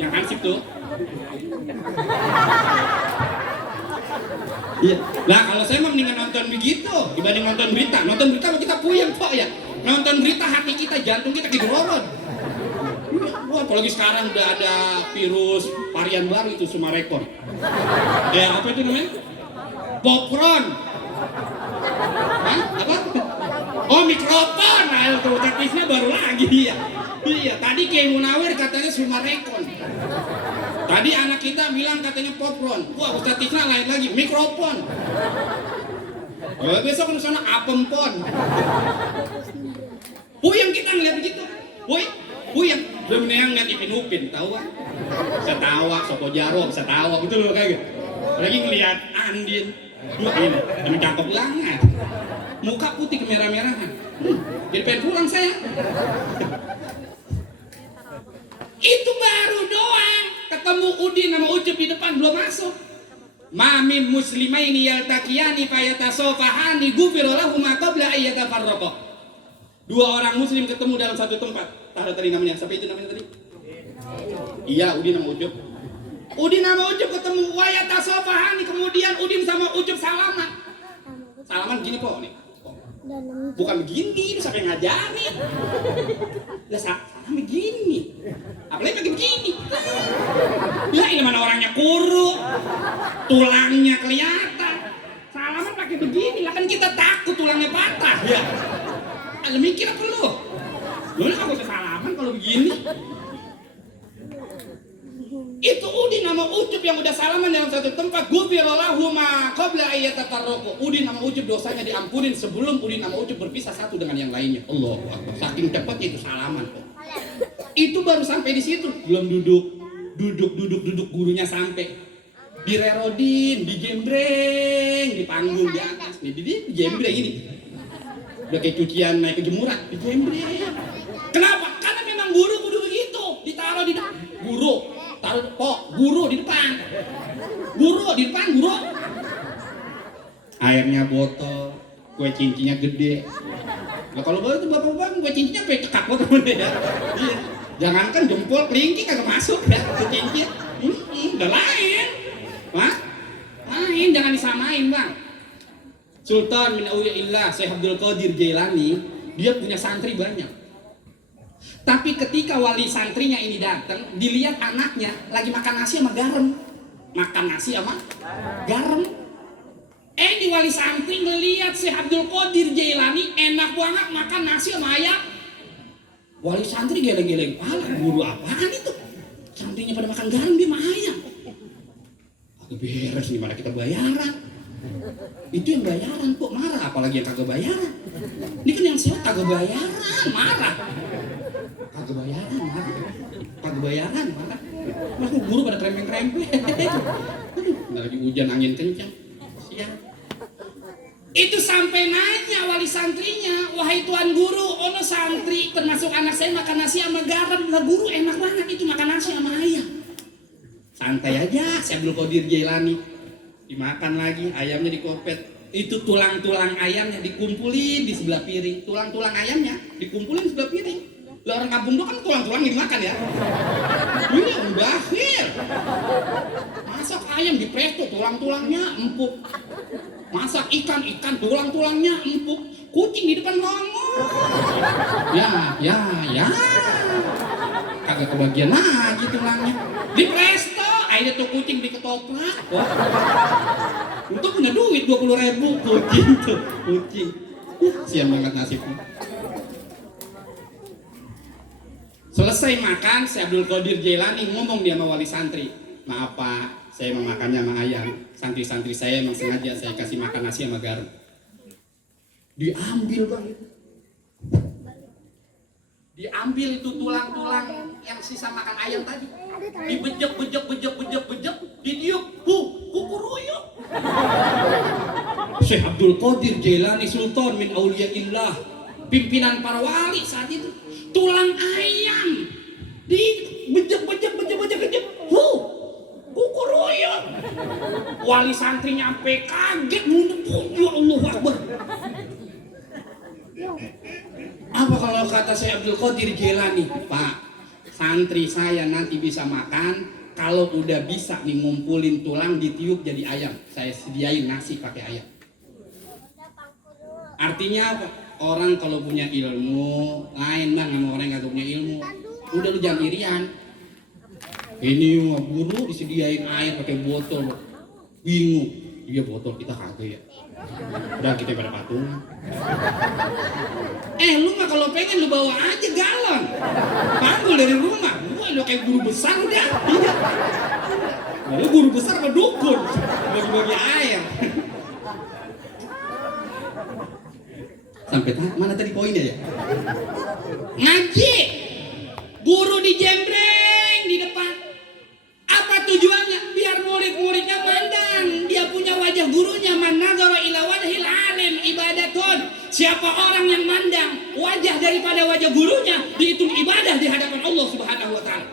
Yang Hansip tuh. Iya. Nah kalau saya mah mendingan nonton begitu dibanding nonton berita. Nonton berita kita puyeng kok ya. Nonton berita hati kita, jantung kita kegeroran. Wah, apalagi sekarang udah ada virus varian baru itu Sumarekon. Ya apa itu namanya? Popron. Hah? Apa? Oh mikrofon. Nah itu teknisnya baru lagi ya. Iya. Tadi Kiai Munawir katanya Sumarekon. Tadi anak kita bilang katanya popron. Wah, Ustaz Tisna lain lagi, mikrofon. Oh, besok ke sana apempon. Puyeng kita ngeliat begitu. Puyeng. Belum yang ngeliat Ipin Upin, tahu kan? Bisa tawa, Sopo Jarwo, bisa tawa, betul loh kagak? Lagi ngeliat Andin. Wah ini cakep banget. Muka putih kemerah-merahan. Jadi pengen pulang saya. Itu baru doang. Ketemu Udin sama Ucup di depan belum masuk. Mamin muslimaini yaltaqiyani fayatasofahani ghufira lahum ma qabla ay yatafarraqa. Dua orang muslim ketemu dalam satu tempat. Taruh tadi namanya, siapa itu namanya tadi? Iya, Udin sama Ucup. Udin sama Ucup ketemu wayata sofahani, kemudian Udin sama Ucup salaman. Salaman gini kok nih. Bukan begini, lu sampai ngajarin. Lah salam begini. Apalagi pakai begini. Lah ini mana orangnya kurus, tulangnya kelihatan. Salaman pakai begini, lah kan kita takut tulangnya patah ya. Ada mikir apa lu? Lu nggak usah salaman kalau begini. Itu Udin sama Ucup yang udah salaman dalam satu tempat. Ghufirallahu ma qabla ayyatafarraqu. Udin sama Ucup dosanya diampunin sebelum Udin sama Ucup berpisah satu dengan yang lainnya. Allahu Akbar. Saking cepatnya itu salaman. Itu baru sampai di situ, belum duduk gurunya sampai. Direrodin, digembreng, di panggung di atas. Nih, di gembreng ini. Udah kayak cucian naik ke jemuran, digembreng. Kenapa? Karena memang guru kudu begitu, ditaruh di guru. Taruh guru di depan. Guru. Airnya botol, kue cincinya gede. Nah kalau baru itu bapak-bapak kue cincinya sampai cekak botol ya. Iya. Jangankan jempol kelingking kagak masuk ya kue cincin. Udah lain. Hah? Lain, jangan disamain, Bang. Sultan min Auliyaillah Syekh Abdul Qadir Jailani, dia punya santri banyak. Tapi ketika wali santrinya ini datang, dilihat anaknya lagi makan nasi sama garam. Makan nasi sama garam. Di wali santri ngelihat Syekh Abdul Qadir Jailani enak banget makan nasi sama ayam. Wali santri geleng-geleng pala, guru apaan itu? Santrinya pada makan garam, dia sama ayam. Agak beres nih, mana kita bayaran. Itu yang bayaran kok marah, apalagi yang kagak bayaran. Ini kan yang sehat kagak bayaran, marah. Kagak bayaran marah. Mas guru pada krempeng-krempeng. Bentar lagi hujan angin kencang. Siang. Itu sampai nanya wali santrinya, wahai tuan guru, ono santri termasuk anak saya makan nasi sama garam. Lah guru enak banget itu makan nasi sama ayam. Santai aja, Syekh Abdul Qadir Jailani. Dimakan lagi, ayamnya dikopet. Itu tulang-tulang ayamnya dikumpulin di sebelah piring. Tulang-tulang ayamnya dikumpulin di sebelah piring. Lah orang kampung itu kan tulang-tulang dimakan ya. Ini mubahir. Masak ayam di presto, tulang-tulangnya empuk. Masak ikan tulang-tulangnya empuk. Kucing di depan ngomong. Ya. Kagak kebagian lagi tulangnya. Di presto, akhirnya tuh kucing diketoprak. Untuk punya duit 20.000 kucing. Sian banget nasibnya. Selesai makan, Syekh Abdul Qadir Jailani ngomong dia sama wali santri, maaf Pak, saya mau makannya sama ayam. Santri-santri saya emang sengaja saya kasih makan nasi sama garam. Diambil Bang. Diambil itu tulang-tulang yang sisa makan ayam tadi. Dibejek, ditiup, kukuruyuk. Syekh Abdul Qadir Jailani Sultan min Auliyaillah, pimpinan para wali saat itu. Tulang ayam dibejek, kukuruyuk. Wali santri nyampe kaget, mundur, ya Allah Akbar. Apa kalau kata Syekh Abdul Qadir Jailani, Pak, santri saya nanti bisa makan kalau udah bisa nih ngumpulin tulang ditiup jadi ayam. Saya sediain nasi pakai ayam. Artinya apa? Orang kalau punya ilmu lain Bang sama orang yang gak punya ilmu. Udah lu jangan irian. Ini guru disediain air pakai botol, bingung. Iya botol kita kagak ya. Udah kita pada patungan. Lu mah kalau pengen lu bawa aja galon. Panggul dari rumah. Gua udah kayak guru besar udah. Iya. Lu guru besar sama dukun. Bagi-bagi air. Sampai mana tadi poinnya ya? Ngaji. Guru dijembreng di depan. Apa tujuannya? Biar murid-muridnya mandang. Dia punya wajah gurunya. Man nazara ila wajhil alim ibadatun. Siapa orang yang mandang wajah daripada wajah gurunya, dihitung ibadah di hadapan Allah Subhanahu wa taala.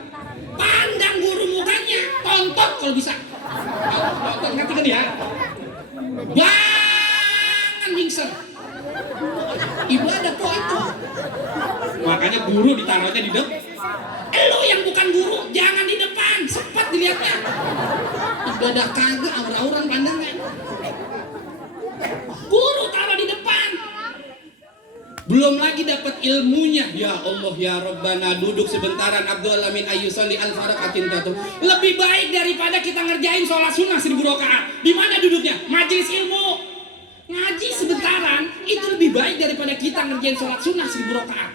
Pandang guru mukanya, tonton kalau bisa. Tonton ngerti kan ya? Jangan mingser. Ibadah kok itu. Makanya guru ditaruhnya di depan. Lu yang bukan guru, jangan di depan, sempat dilihatnya. Ibadah kagak, aura-auran pandangan. Guru taruh di depan. Belum lagi dapat ilmunya. Ya Allah ya Rabbana, duduk sebentaran Abdul Alamin ayyusalli al-faraqatin tatu. Lebih baik daripada kita ngerjain sholat sunnah 1000 rakaat. Di mana duduknya? Majelis ilmu. Ngaji sebentaran itu lebih baik daripada kita ngerjain sholat sunnah 1000 rakaat.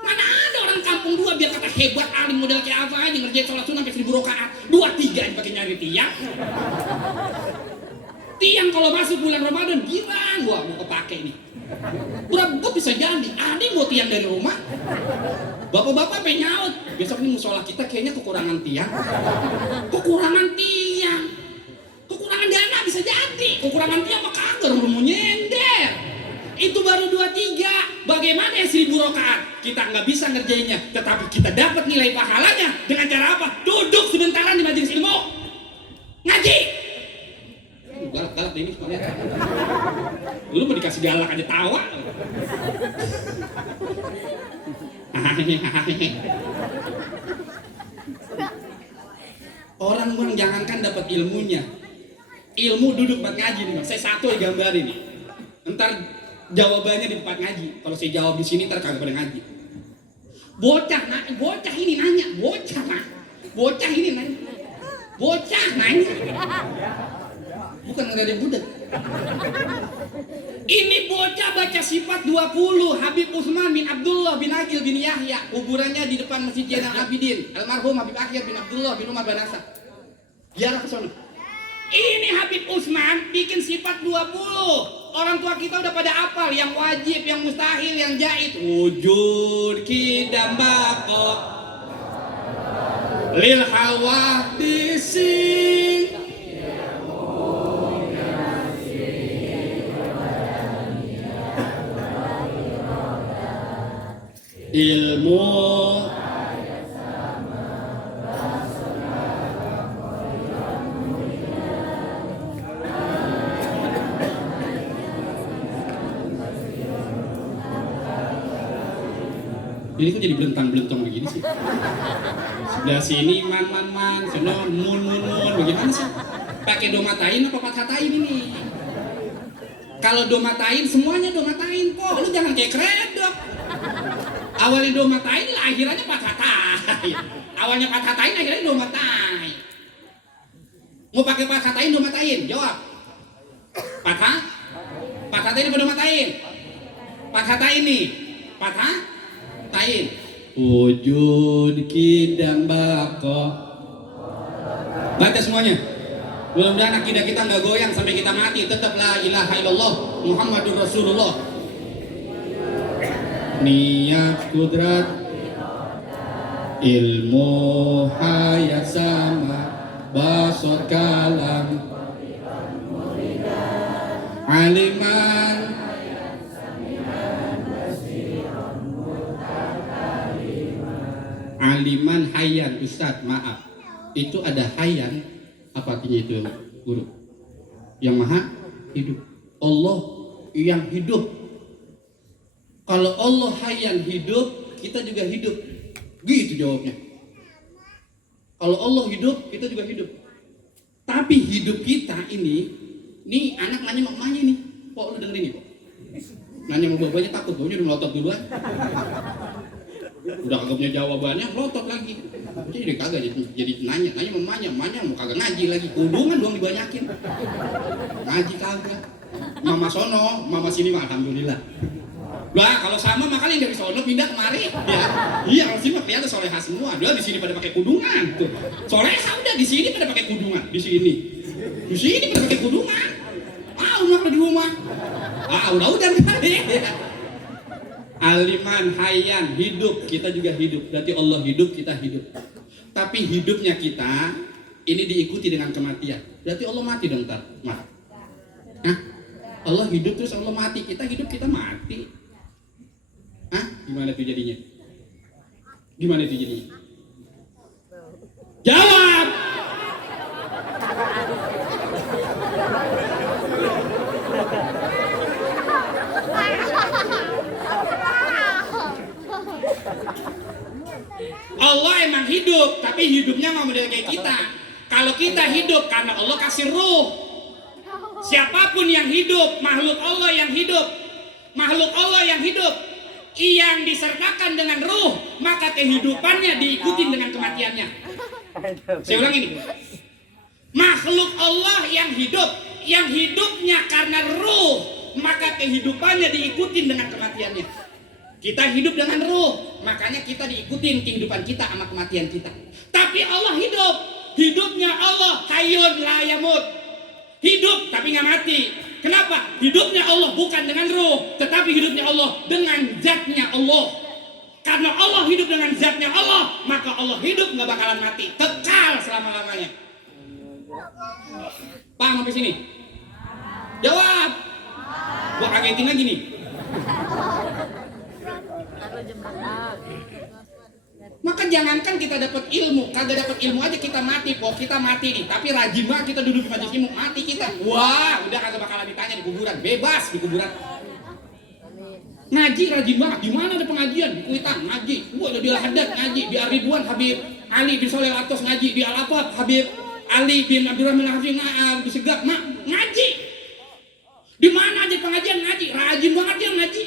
Mana ada orang kampung dua biar kata hebat alim model kayak apa aja ngerjain sholat sunnah sampai 1000 rakaat. 2-3 yang pakai nyari tiang. Tiang kalau masuk bulan Ramadan girang gua mau kepake nih. Berebut bisa jadi. Ada yang mau tiang dari rumah. Bapak-bapak pengen nyaut. Besok nih musola kita kayaknya kekurangan tiang. Kekurangan tiang. Kekurangan dana bisa jadi. Kekurangan tiang mah kagak orang mau nyender. Itu baru 2-3. Bagaimana ya 1000 rakaat? Kita nggak bisa ngerjainnya, tetapi kita dapat nilai pahalanya dengan cara apa? Duduk sebentaran di majelis ilmu. Ngaji. Galak-galak ini semuanya. Lu mau dikasih galak aja tawa. Orang jangankan dapat ilmunya, ilmu duduk buat ngaji nih, saya satu gambarin nih. Ntar jawabannya di tempat ngaji. Kalau saya jawab di sini ntar kagak pada ngaji. Bocah ini nanya, bocah ini nanya. Bukan nggak ada yang budak. Ini bocah baca sifat 20 Habib Utsman bin Abdullah bin Aqil bin Yahya, kuburannya di depan Masjid Zainal Abidin, almarhum Habib Akhir bin Abdullah bin Umar bin Asa. Biar ke sana. Ini Habib Utsman bikin sifat 20. Orang tua kita udah pada apal yang wajib, yang mustahil, yang jaiz. Wujud kidam baqo lil hawa bising. Ilmu ini kok jadi belentang-belentong begini sih? Sebelah sini man, sana mun, bagaimana sih? Pakai domatain apa pathatain ini? Kalau domatain semuanya domatain kok, lu jangan kayak kredok. Awalnya domatain, akhirannya pathatain. Awalnya pathatain, akhirnya domatain. Mau pakai pathatain domatain? Jawab. Pathatain apa domatain? Pathatain nih. Pathatain. Wujud kidam baqo. Baca semuanya. Mudah-mudahan akidah kita nggak goyang sampai kita mati. Tetap la ilaha illallah Muhammadur Rasulullah. Niat kudrat ilmu hayat sama basot kalam aliman hayan. Ustadz maaf, itu ada hayan apa artinya itu guru? Yang maha hidup. Allah yang hidup. Kalau Allah hayyan hidup, kita juga hidup. Gitu jawabnya. Kalau Allah hidup, kita juga hidup. Tapi hidup kita ini anak nanya sama emaknya nih. Kok lu dengerin nih kok? Nanya sama bapaknya takut, bapaknya udah melotot duluan. Udah kagak punya jawabannya, melotot lagi. Jadi kagak jadi nanya sama emaknya mau kagak ngaji lagi. Kudungan doang dibanyakin. Ngaji kagak. Mama sono, mama sini mah alhamdulillah. Lah kalau sama makanya yang dari sono pindah kemari ya. Iya kalau sini mah kelihatan soleha semua. Dia di sini pada pakai kudungan tuh. Soleha udah di sini pada pakai kudungan, di sini pada pakai kudungan. Udah di rumah. Udah kali. Aliman hayyan hidup, kita juga hidup. Berarti Allah hidup, kita hidup. Tapi hidupnya kita ini diikuti dengan kematian. Berarti Allah mati dong ntar. Allah hidup terus Allah mati. Kita hidup, kita mati. Gimana itu jadinya? Jawab! Allah emang hidup, tapi hidupnya nggak model kayak kita. Kalau kita hidup karena Allah kasih ruh. Siapapun yang hidup, makhluk Allah yang hidup, yang disertakan dengan ruh, maka kehidupannya diikuti dengan kematiannya. Saya ulang ini. Makhluk Allah yang hidup, yang hidupnya karena ruh, maka kehidupannya diikuti dengan kematiannya. Kita hidup dengan ruh, makanya kita diikutin kehidupan kita sama kematian kita. Tapi Allah hidup, hidupnya Allah hayyun la yamut. Hidup tapi nggak mati. Kenapa? Hidupnya Allah bukan dengan ruh, tetapi hidupnya Allah dengan zatnya Allah. Karena Allah hidup dengan zatnya Allah, maka Allah hidup nggak bakalan mati, kekal selama-lamanya. Paham sampai sini? Jawab. Gua kagetin lagi nih. Maka jangankan kita dapat ilmu, kagak dapat ilmu aja kita mati, kita mati nih. Tapi rajin banget kita duduk di majelis ilmu, mati kita. Wah, udah kagak bakalan ditanya di kuburan, bebas di kuburan. Ngaji rajin banget, di mana ada pengajian? Di Kuitang ngaji. Wah, udah di Al-Haddad ngaji, di Ar-Ridwan Habib Ali bin Shalih Al-Atos ngaji, di Al-Afat Habib Ali bin Abdurrahman Al-Hafiz Segap ngaji. Di mana aja pengajian ngaji, rajin banget dia ngaji.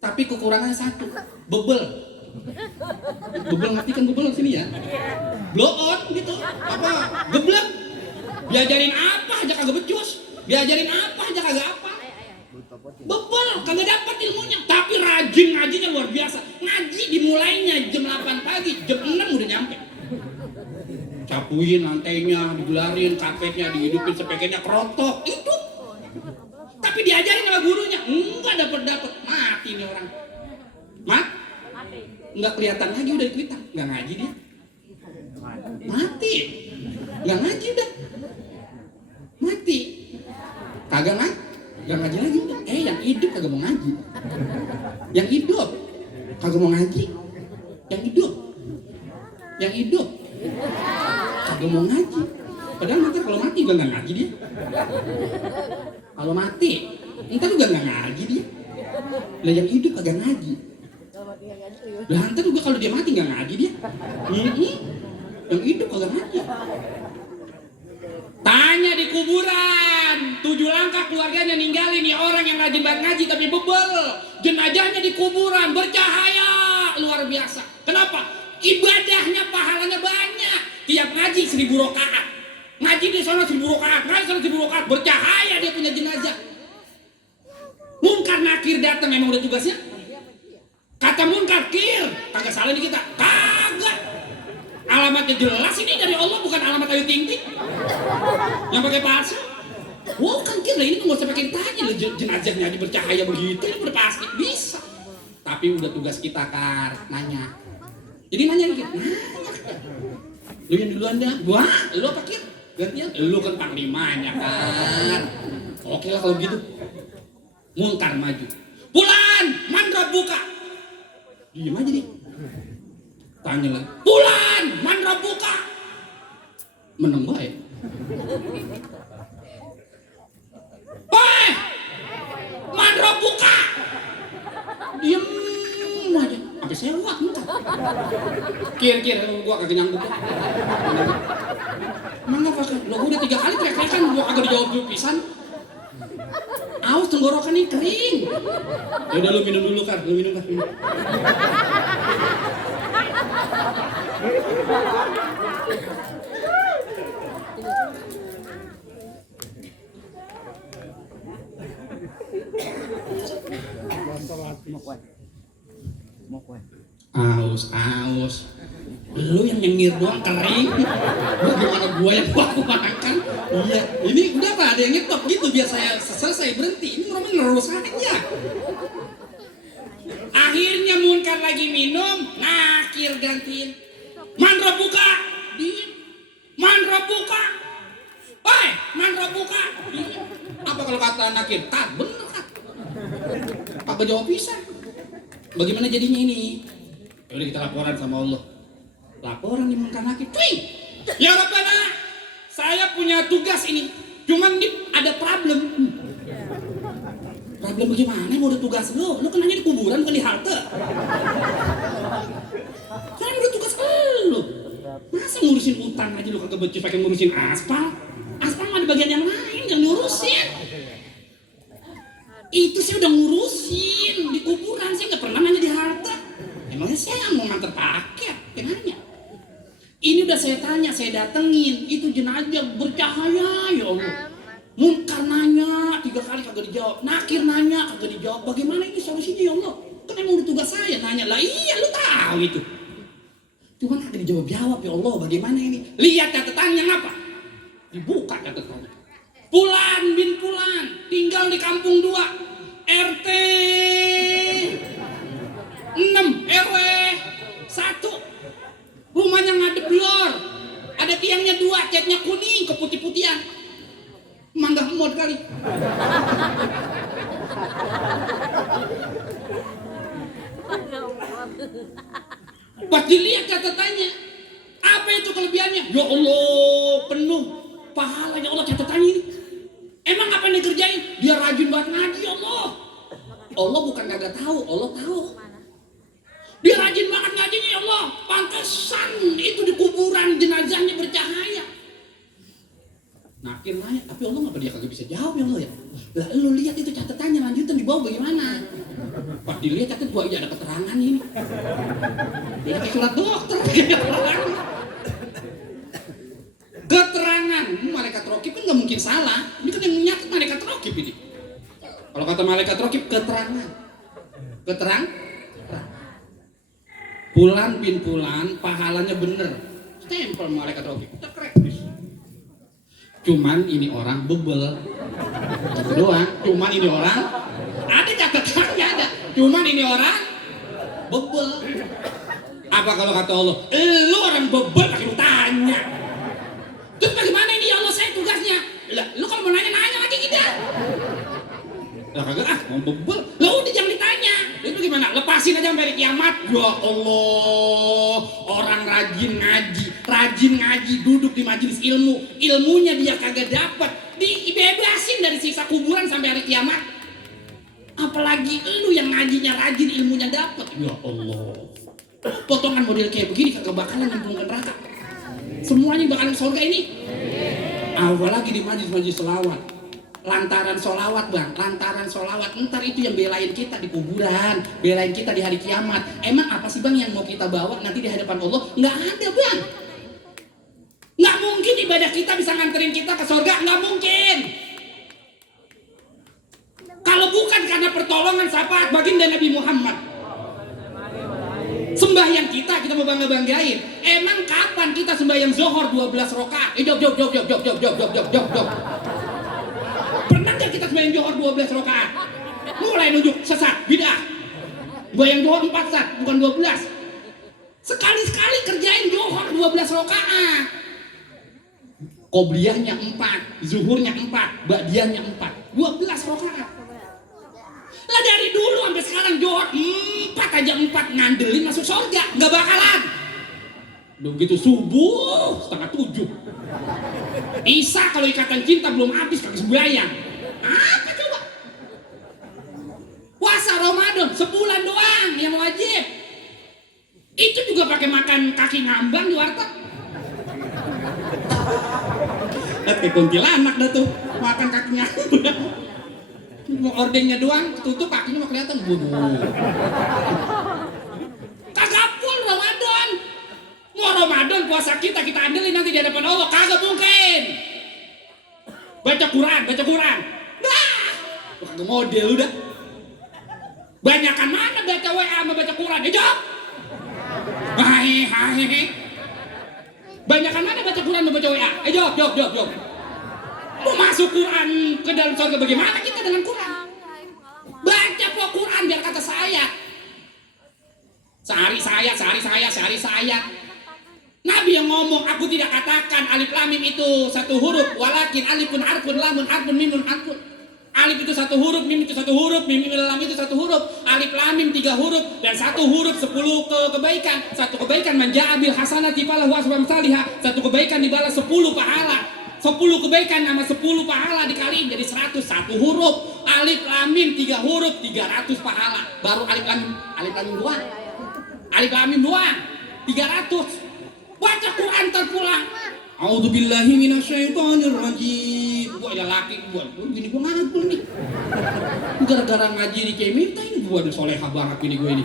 Tapi kekurangannya satu, bebel. Bebel ngerti kan bebel sini ya? Blow on gitu, apa? Geblek. Diajarin apa aja kagak becus, diajarin apa aja kagak apa. Bebel, kagak dapat ilmunya, tapi rajin ngajinya luar biasa. Ngaji dimulainya jam 8 pagi, jam 6 udah nyampe. Capuin lantainya, digelarin kapetnya, dihidupin spekernya, kerotok, itu. Tapi diajarin sama gurunya, enggak dapat, mati nih orang. Enggak kelihatan lagi udah di Kuitang, enggak ngaji dia. Mati. Enggak ngaji udah. Mati. Kagak ngaji lagi udah. Yang hidup kagak mau ngaji. Yang hidup kagak mau ngaji. Yang hidup kagak mau ngaji. Padahal nanti kalau mati juga nggak ngaji dia. Kalau mati, ntar juga nggak ngaji dia. Lah yang hidup kagak ngaji. Lah ntar juga kalau dia mati nggak ngaji dia. Yang hidup kagak ngaji. Tanya di kuburan, 7 langkah keluarganya ninggalin nih orang yang rajin banget ngaji tapi bebel. Jenazahnya di kuburan bercahaya luar biasa. Kenapa? Ibadahnya pahalanya banyak. Tiap ngaji 1000 rakaat. Ngaji di sana 1000 rakaat, ngaji sana 1000 rakaat, bercahaya dia punya jenazah. Munkar Nakir datang memang udah tugasnya. Kata Munkar, Kir, kagak salah nih kita. Kagak. Alamatnya jelas ini dari Allah, bukan alamat Ayu Ting Ting yang pakai palsu. Wow, kan Kir lah ini nggak usah pakai ditanya loh, jenazahnya aja bercahaya begitu, udah pasti bisa. Tapi udah tugas kita Kar, nanya. Jadi nanya nih, lu yang duluan dah, gua, lu apa Kir? Gantian, lu kan panglimanya kan. Oke lah kalau gitu. Munkar maju. Bulan, mandra buka. Diam aja nih. Tanya lagi. Bulan, mandra buka. Menang baik. Mandra buka. Diam aja. Sampai sewak muka. Kir, gua kagak nyambung. Mana kagak? Lo udah 3 kali teriak-teriakan, gua kagak dijawab dulu pisan. Aus tenggorokan ini kering. Ya udah lu minum dulu Kar, minum. Aus. Lu yang nyengir doang kering. Bagaimana gua yang aku makan? Iya, ini udah apa? Ada yang ngetop gitu biar saya selesai berhenti. Ini orang nerus aja. Akhirnya Munkar lagi minum, Nakir gantiin. Mandra buka. Diam. Mandra buka. Mandra buka. Diam. Apa kalau kata Nakir? Tak bener kan? Apa jawab bisa? Bagaimana jadinya ini? Udah kita laporan sama Allah. Laporan di Munkar Nakir. Cuy. Ya Rabbana, saya punya tugas ini. Cuman ini ada problem. Problem bagaimana mau udah tugas lu kan nanya di kuburan bukan di halte. Kan udah tugas lu. Masa ngurusin utang aja lu kagak becus pakai ngurusin aspal? Aspal mah ada bagian yang lain yang ngurusin. Itu sih udah ngurusin di kuburan sih nggak pernah nanya di halte. Emangnya saya mau nganter paket? Yang nanya. Ini udah saya tanya, saya datengin, itu jenazah bercahaya ya Allah. Munkar nanya 3 kali kagak dijawab, nakir nanya kagak dijawab. Bagaimana ini solusinya ya Allah? Kan emang udah tugas saya nanya lah. Iya lu tahu itu. Cuman kagak dijawab-jawab ya Allah. Bagaimana ini? Lihat catatannya apa? Dibuka catatannya. Pulan bin Pulan tinggal di kampung 2 RT 6 RW 1. Rumahnya ngadep lor. Ada tiangnya 2, catnya kuning keputih-putihan. Mangga mod kali. Pas dilihat catatannya, apa itu kelebihannya? Ya Allah, penuh pahalanya Allah catatannya ini. Emang apa yang dikerjain? Dia rajin banget ngaji Allah. Allah bukan kagak tahu, Allah tahu. Dia rajin banget ngajinya ya Allah. Pantesan itu di kuburan jenazahnya bercahaya. Nakir nanya, tapi Allah ngapa dia kagak bisa jawab ya Allah ya? Lah lu lihat itu catatannya lanjutan di bawah bagaimana? Pas dilihat catat gua iya ada keterangan ini. Dia kayak surat dokter. Keterangan, malaikat rokib kan nggak mungkin salah. Ini kan yang nyatet malaikat rokib ini. Kalau kata malaikat rokib keterangan, Pulan bin Pulan pahalanya bener. Stempel malaikat rokib. Tekrek. Cuman ini orang bebel. Itu doang. Cuman ini orang ada catatannya ada. Cuman ini orang bebel. Apa kalau kata Allah? Lu orang bebel pakai lu tanya. Terus bagaimana ini ya Allah saya tugasnya? Lah, lu kalau mau nanya lagi kita. Lah kagak mau bebel. Lah udah jangan ditanya. Itu gimana? Lepasin aja sampai kiamat. Ya Allah, orang rajin ngaji, duduk di majelis ilmu, ilmunya dia kagak dapat, dibebasin dari siksa kuburan sampai hari kiamat. Apalagi lu yang ngajinya rajin, ilmunya dapat. Ya Allah. Potongan model kayak begini kagak bakalan nyemplung ke neraka. Semuanya bakalan surga ini. Apalagi di majelis selawat. Lantaran solawat bang, ntar itu yang belain kita di kuburan, belain kita di hari kiamat. Emang apa sih bang yang mau kita bawa nanti di hadapan Allah? Nggak ada bang. Nggak mungkin ibadah kita bisa nganterin kita ke surga, nggak mungkin. Kalau bukan karena pertolongan syafaat baginda Nabi Muhammad. Sembahyang kita mau bangga-banggain. Emang kapan kita sembahyang zuhur 12 rakaat? Jawab. Pernah gak kita sembahyang zuhur 12 rakaat? Mulai nunjuk sesat, bidah. Sembahyang zuhur 4 saat, bukan 12. Sekali-sekali kerjain zuhur 12 rakaat. Qobliyahnya 4, zuhurnya 4, ba'diyahnya 4. 12 rakaat. Lah dari dulu sampai sekarang zuhur 4 aja 4 ngandelin masuk surga, nggak bakalan. Begitu subuh 6:30. Isa kalau ikatan cinta belum habis kagak sembahyang. Apa coba? Puasa Ramadan sebulan doang yang wajib. Itu juga pakai makan kaki ngambang di warteg. Kayak kuntilanak dah tuh makan kakinya. Mau ordengnya doang, tutup kakinya mau kelihatan bodoh. Kagak full Ramadan. Mau Ramadan puasa kita andelin nanti di hadapan Allah, kagak mungkin. Baca Quran. Nah, kagak model udah. Banyakan mana baca WA sama baca Quran? Jawab. Hai. Banyakan mana baca Quran sama baca WA? Jawab. Mau masuk Quran ke dalam surga bagaimana kita dengan Quran? Baca Quran biar kata saya. Sehari saya. Nabi yang ngomong, aku tidak katakan alif lam mim itu satu huruf, walakin alifun harfun lamun harfun mimun harfun. Alif itu satu huruf, mim itu satu huruf, mim lam itu satu huruf, alif lam mim 3 huruf dan satu huruf 10 kebaikan. Satu kebaikan manja'a bil hasanati falahu asru amsalihha. Satu kebaikan dibalas 10 pahala. 10 kebaikan sama 10 pahala dikaliin jadi 100. Satu huruf Alif lam mim 3 huruf 300 pahala. Baru alif lam mim doang. Alif lam mim doang 300. Baca Quran terpulang. A'udzubillahi minasyaitonirrajim. Gua ada laki gua. Gini gua ngabul nih. Gara-gara ngaji di Kemirta ini gua udah solehah banget ini gua ini.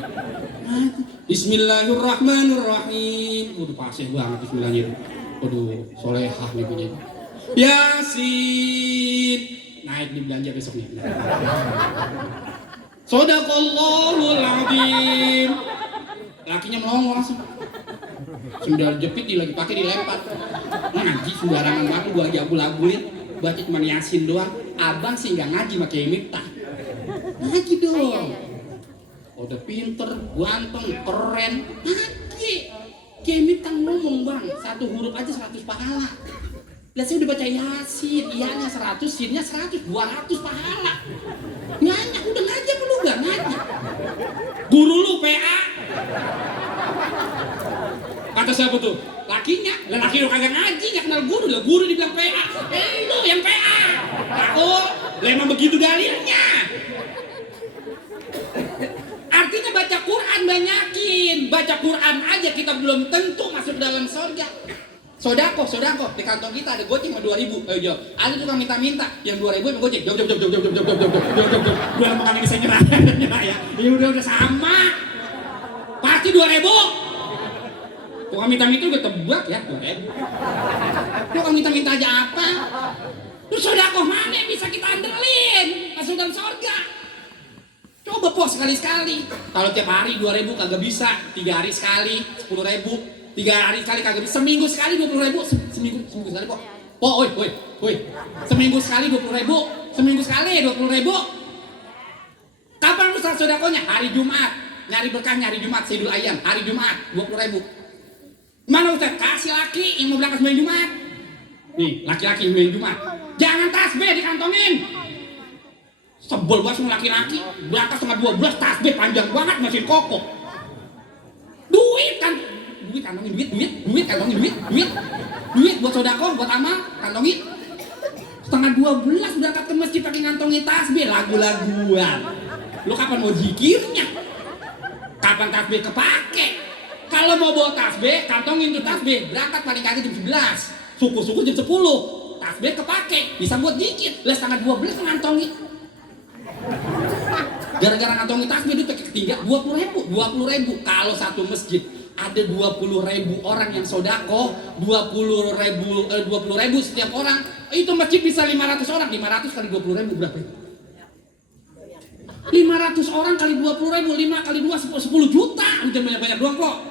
Bismillahirrahmanirrahim. Udah fasih banget bismillahirrahmanirrahim. Waduh, solehah nih punya. Yasin. Naik nih belanja besok nih. Shadaqallahul azim. Lakinya melongo langsung. Sendal jepit lagi pakai dilempar. Ngaji sembarangan banget gua lagi abul-abulin. Baca cuma Yasin doang. Abang sih nggak ngaji pakai Miftah. Ngaji dong. Udah pinter, ganteng, keren. Ngaji. Kayak Miftah ngomong bang, 1 huruf aja 100 pahala. Lah saya udah baca Yasin, iyanya 100, sinnya 100, 200 pahala. Nyanyi, udah ngaji apa lu gak ngaji? Guru lu PA. Kata siapa tuh? Lakinya. Lah laki lu kagak ngaji, gak kenal guru. Lah guru dibilang PA. Lu yang PA. Oh, lah emang begitu dalilnya. Artinya baca Quran banyakin. Baca Quran aja kita belum tentu masuk dalam surga. Sodako di kantong kita ada goceng sama 2.000. Ayo jawab. Ada tukang minta-minta yang 2.000 yang goceng. Jawab. Gua lama kali bisa nyerah ya. Ya udah sama. Pasti 2.000. Tukang minta-minta udah tebak ya. Tukang minta-minta aja apa? Terus sodako mana yang bisa kita andelin masuk dalam surga? Coba pos sekali-sekali. Kalau tiap hari 2.000 kagak bisa, 3 hari sekali 10.000. 3 hari sekali kagak bisa, seminggu sekali 20.000, seminggu sekali kok. Woi. Seminggu sekali 20.000, seminggu sekali 20.000. Kapan lu salat sedakonya? Hari Jumat. Nyari berkah nyari Jumat, Sayyidul Ayyam, hari Jumat 20.000. Mana Ustaz? Kasih laki yang mau berangkat sembahyang Jumat. Nih, laki-laki sembahyang Jumat. Jangan tasbih dikantongin. Sebel banget semua laki-laki. Berangkat setengah 12 tasbih panjang banget masih kokok. Duit kantongin duit buat sodako, buat amal, kantongin. Setengah 12 berangkat ke masjid pakai ngantongin tasbih, lagu-laguan. Lu kapan mau zikirnya? Kapan tasbih kepake? Kalau mau bawa tasbih, kantongin tuh tasbih, berangkat paling kagak jam 11, suku-suku jam 10, tasbih kepake, bisa buat zikir. Lah setengah 12 ngantongin. Gara-gara ngantongin tasbih itu pakai ketiga 20.000. Kalau satu masjid ada 20.000 orang yang sodako, 20.000 setiap orang, itu masjid bisa 500 orang. 500 kali 20.000 berapa? 500 orang kali 20.000, 5 kali 2 10 juta. Udah banyak-banyak doang kok.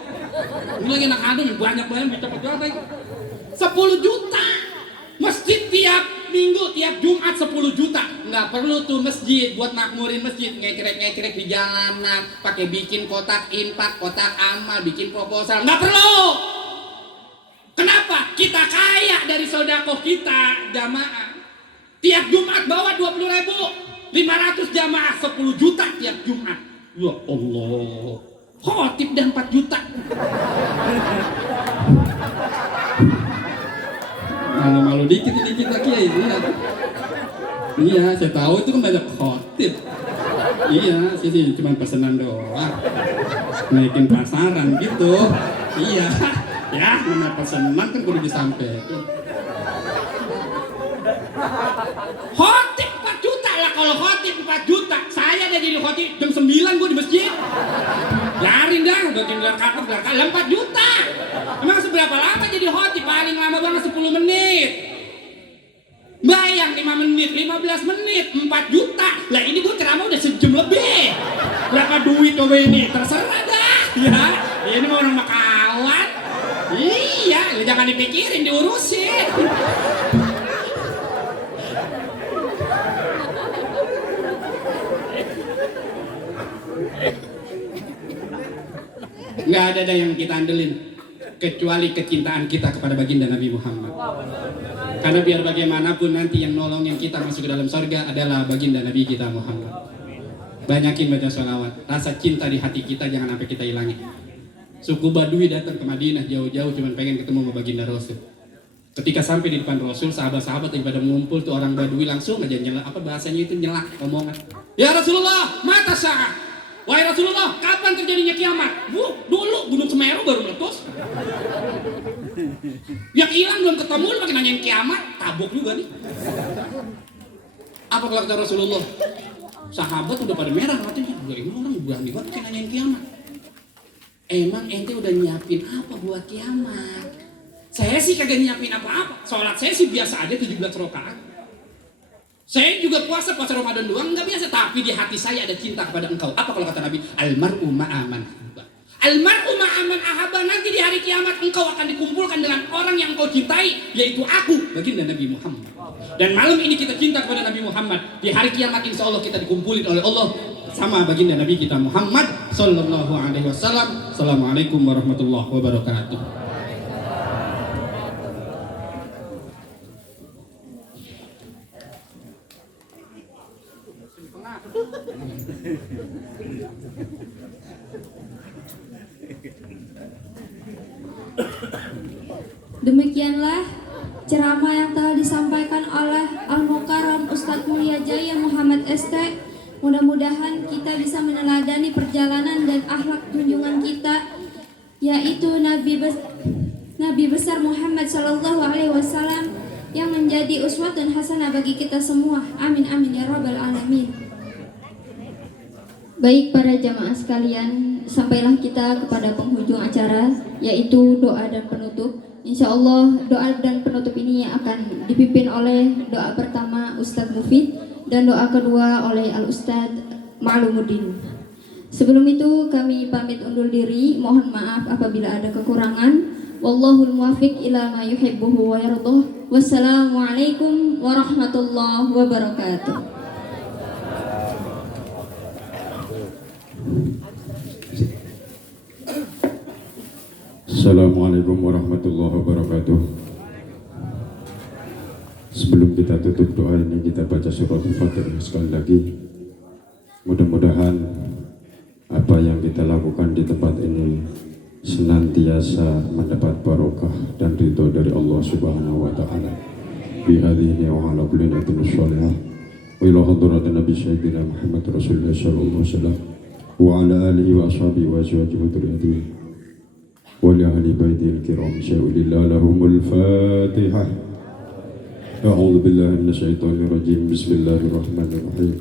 Ini lagi anak adem banyak-banyak bisa berapa? 10 juta. Masjid tiap minggu, tiap Jumat 10 juta. Nggak perlu tuh masjid buat makmurin masjid, ngekrek di jalanan, pakai bikin kotak infak, kotak amal, bikin proposal. Nggak perlu. Kenapa? Kita kaya dari sodako kita, jamaah. Tiap Jumat bawa 20.000, 500 jamaah 10 juta tiap Jumat. Ya Allah. Khotib dan 4 juta. Malu-malu dikit lagi ya ini. Iya, saya tahu itu kan banyak khotib. Iya, sih cuma pesanan doang. Naikin pasaran gitu. Iya. Ya, nama pesanan kan kudu disampaikan. Khotib 4 juta lah, kalau khotib 4 juta. Saya udah jadi khotib jam 9 gue di masjid. Larin dah, udah tinggal kakak 4 juta. Emang seberapa lama jadi khotib? Paling lama banget 10 menit. Bayang 5 menit, 15 menit, 4 juta. Lah ini gue ceramah udah sejam lebih. Berapa duit coba ini? Terserah dah. Ya, ini mau orang makawan. Iya, jangan dipikirin, diurusin. Nggak ada yang kita andelin kecuali kecintaan kita kepada baginda Nabi Muhammad. Karena biar bagaimanapun nanti yang nolongin kita masuk ke dalam surga adalah baginda Nabi kita Muhammad. Banyakin baca sholawat. Rasa cinta di hati kita jangan sampai kita hilangin. Suku Badui datang ke Madinah jauh-jauh cuma pengen ketemu sama baginda Rasul. Ketika sampai di depan Rasul, sahabat-sahabat daripada mengumpul tuh orang Badui langsung aja nyelak, apa bahasanya itu, nyelak omongan. Ya Rasulullah, mata sa'ah. Wahai Rasulullah, kapan terjadinya kiamat? Dulu Gunung Semeru baru meletus. Yang hilang belum ketemu, lu pakai nanyain kiamat, tabuk juga nih. Apa kata Rasulullah? Sahabat udah pada merah katanya, ini orang berani banget pakai nanyain kiamat. Emang ente udah nyiapin apa buat kiamat? Saya sih kagak nyiapin apa-apa. Sholat saya sih biasa aja 17 rakaat. Saya juga puasa Ramadan doang nggak biasa. Tapi di hati saya ada cinta kepada engkau. Apa kalau kata Nabi? Almar'u ma'aman ahabba. Almar'u ma'aman ahabba. Nanti di hari kiamat engkau akan dikumpulkan dengan orang yang engkau cintai, yaitu aku, baginda Nabi Muhammad. Dan malam ini kita cinta kepada Nabi Muhammad. Di hari kiamat insya Allah kita dikumpulin oleh Allah sama baginda Nabi kita Muhammad Sallallahu Alaihi Wasallam. Assalamualaikum warahmatullahi wabarakatuh. Demikianlah ceramah yang telah disampaikan oleh Al-Mukarram Ustadz Mulia Jaya Muhammad ST. Mudah-mudahan kita bisa meneladani perjalanan dan akhlak junjungan kita, yaitu Nabi besar Muhammad Sallallahu Alaihi Wasallam, yang menjadi uswatun hasanah bagi kita semua. Amin amin ya rabbal alamin. Baik para jamaah sekalian, sampailah kita kepada penghujung acara, yaitu doa dan penutup. Insya Allah doa dan penutup ini akan dipimpin oleh doa pertama Ustadz Mufid dan doa kedua oleh Al-Ustadz Ma'lumuddin. Sebelum itu kami pamit undur diri, mohon maaf apabila ada kekurangan. Wallahul muwaffiq ila ma yuhibbuhu wa yardah. Wassalamualaikum warahmatullahi wabarakatuh. Assalamualaikum warahmatullahi wabarakatuh. Sebelum kita tutup doa ini, kita baca surat Al-Fatihah sekali lagi. Mudah-mudahan apa yang kita lakukan di tempat ini senantiasa mendapat barokah dan ridho dari Allah Subhanahu wa taala. Bi hadhihi wa ala kulli niyatin shalihah. Wa ila hadratin Nabi Sayyidina Muhammad Rasulullah sallallahu alaihi wasallam wa ala alihi wa ashabihi wa azwajihi wa dhurriyyatihi wa li ahli baitihi al-kiram sya'ulillah lahumul Fatihah. A'udzu billahi minasyaitonir rajim. Bismillahirrahmanirrahim.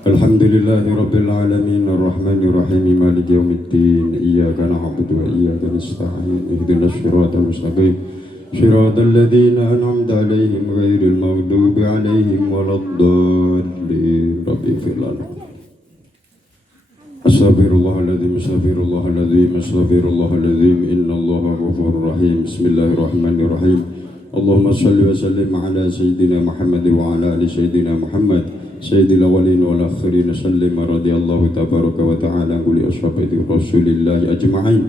Alhamdulillahi rabbil alamin arrahmanir rahim maliki yaumiddin iyyaka na'budu wa iyyaka nasta'in ihdinas siratal mustaqim siratal ladzina an'amta 'alaihim ghairil maghdubi 'alaihim waladdallin. Rabbi ighfir lana. Astaghfirullahaladzim, astaghfirullahaladzim, astaghfirullahaladzim. Innallaha ghafurur rahim. Bismillahirrahmanirrahim. Allahumma salli wa sallim ala Sayyidina Muhammad wa ala ali Sayyidina Muhammad Sayyidil awwalin wal akhirin. Sallim radhiyallahu tabaraka wa ta'ala li ashabi Rasulillahi ajma'in.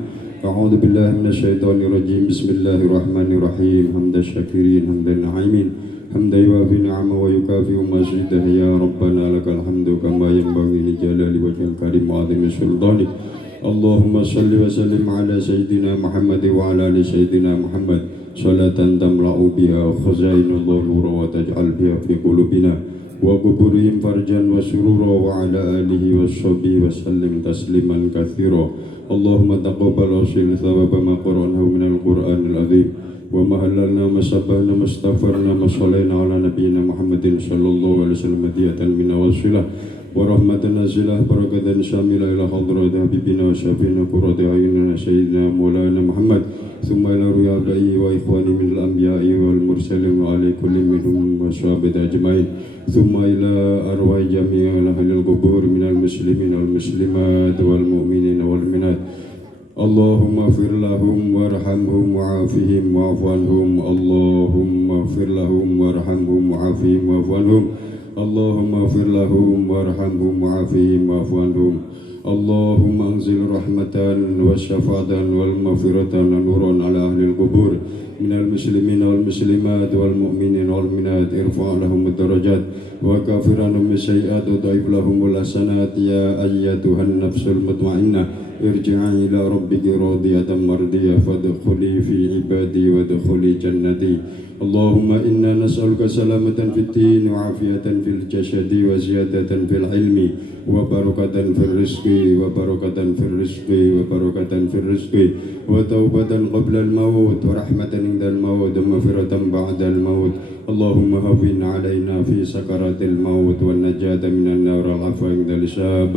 A'udzu billahi minasyaitonir rajim. Bismillahirrahmanirrahim. Hamdan syakirin, hamdan na'imin, hamdan yuwafi ni'ama wa yukafi'u mazidah. Ya Rabbana lakal hamdu kama yanbaghi li jalali wajhil karim wa 'azimi sultanik. Allahumma salli wa sallim ala Sayyidina Muhammad wa ala ali Sayyidina Muhammad salatan tamla'u biha khazainullah nura wa taj'al biha fi qulubina wa quburihim farjan wa surura wa ala alihi wa sahbihi wa sallim tasliman katsira. Allahumma taqabbal wasil thawaba ma qara'nahu minal Qur'anil azim wa ma halalna ma sabbahna ma astaghfarna ma sallayna ala nabiyyina Muhammadin sallallahu alaihi wasallam diyatan min wasilah wa rahmatan nazilah barakatan syamila ila hadrati habibina wa syafiina qurrati ayunina sayyidina maulana Muhammad thumma ila riyadaihi wa ikhwani minal anbiya'i wal mursalin wa ala kulli minhum wa sahbihi ajma'in thumma ila arwah jami'il ahlil qubur minal muslimin wal muslimat wal mu'minin wal minat. Allahumma fir lahum warhamhum wa'afihim wa'fu anhum. Allahumma fir lahum warhamhum wa'afihim wa'fu anhum. Allahumma fir lahum warhamhum wa'afihim wa'fu anhum. Allahumma anzil rahmatan wa syafatan wal maghfiratan wa nuran ala ahlil qubur minal muslimin wal muslimat wal mu'minin wal minat. Irfa' lahum darajat wa kafir anhum sayyi'at wa dhaif lahumul hasanat. Ya ayyatuhan nafsul mutmainnah ارجعي إلى ربك راضية مرضية فادخلي في عبادي وادخلي جنتي. اللهم إنا نسألك سلامة في الدين وعافية في الجسد وزيادة في العلم وبركة في الرزق وبركة في الرزق وبركة في الرزق وتوبة قبل الموت ورحمة عند الموت ومغفرة بعد الموت. اللهم هون علينا في سكرات الموت والنجاة من النار والعفو عند الحساب.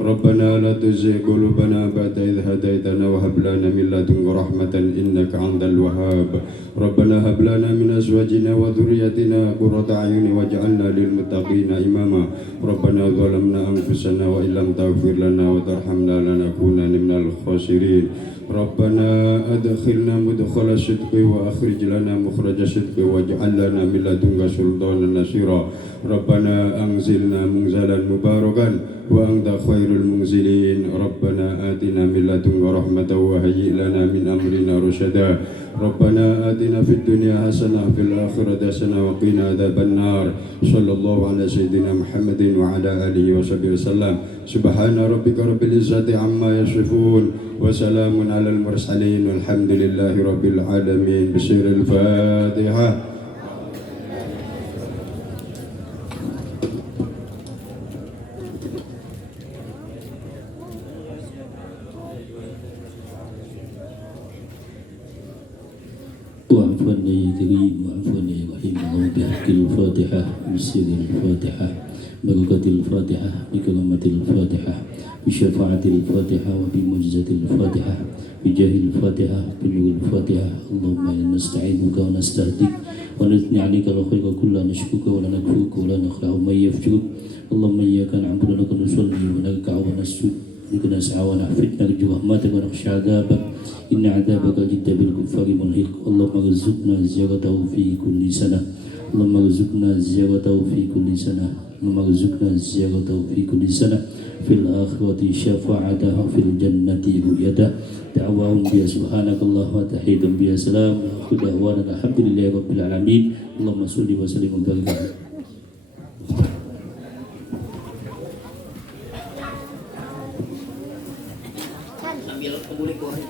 ربنا لا تزغ قلوبنا بعد إذ هديتنا وهب لنا من لدنك رحمة إنك أنت الوهاب. ربنا هب لنا من أزواجنا وذريتنا قرة أعين واجعلنا للمتقين إماما. ربنا ظلمنا أنفسنا وإن لم تغفر لنا وترحمنا لنكونن من الخاسرين. ربنا أدخلنا مدخل صدق وأخرج لنا مخرج صدق واجعل لنا من لدنك سلطانا نصيرا. ربنا أنزلنا منزلا مباركا وأنت خير المنزلين. ربنا آتنا من لدنك رحمة وهيئ لنا من أمرنا رشدا. ربنا آتنا في الدنيا حسنة وفي الآخرة حسنة وقنا عذاب النار. صلى الله على سيدنا محمد وعلى آله وصحبه وسلم. سبحان ربك رب العزة عما يصفون وسلام على المرسلين والحمد لله رب العالمين. بسر الفاتحة. وعفوا يا كريم وعفوا يا رحيم الله بحق الفاتحة بسر الفاتحة بركة الفاتحة بكرامة الفاتحة بشفاعة الفاتحة وبمعجزة الفاتحة بجاه الفاتحة بنور الفاتحة. اللهم إنا نستعينك ونستهديك ونثني عليك الخير كله نشكرك ولا نكفرك ولا نخلع من يفجرك. اللهم إياك نعبد ولك نصلي ونركع ونسجد بك نسعى ونحفد نرجو رحمتك ونخشى عذابك إن عذابك جد بالكفار ملحق. اللهم ارزقنا زيارته في كل سنة. اللهم ارزقنا زيارته في كل سنة. اللهم ارزقنا زيارته في كل سنة. في الآخرة شفاعته في الجنة رؤيته. دعواهم بها سبحانك الله وتحيدهم بها سلام. ودعوانا الحمد لله رب العالمين. اللهم صل وسلم وبارك عليه. Ambil kebuli goreng.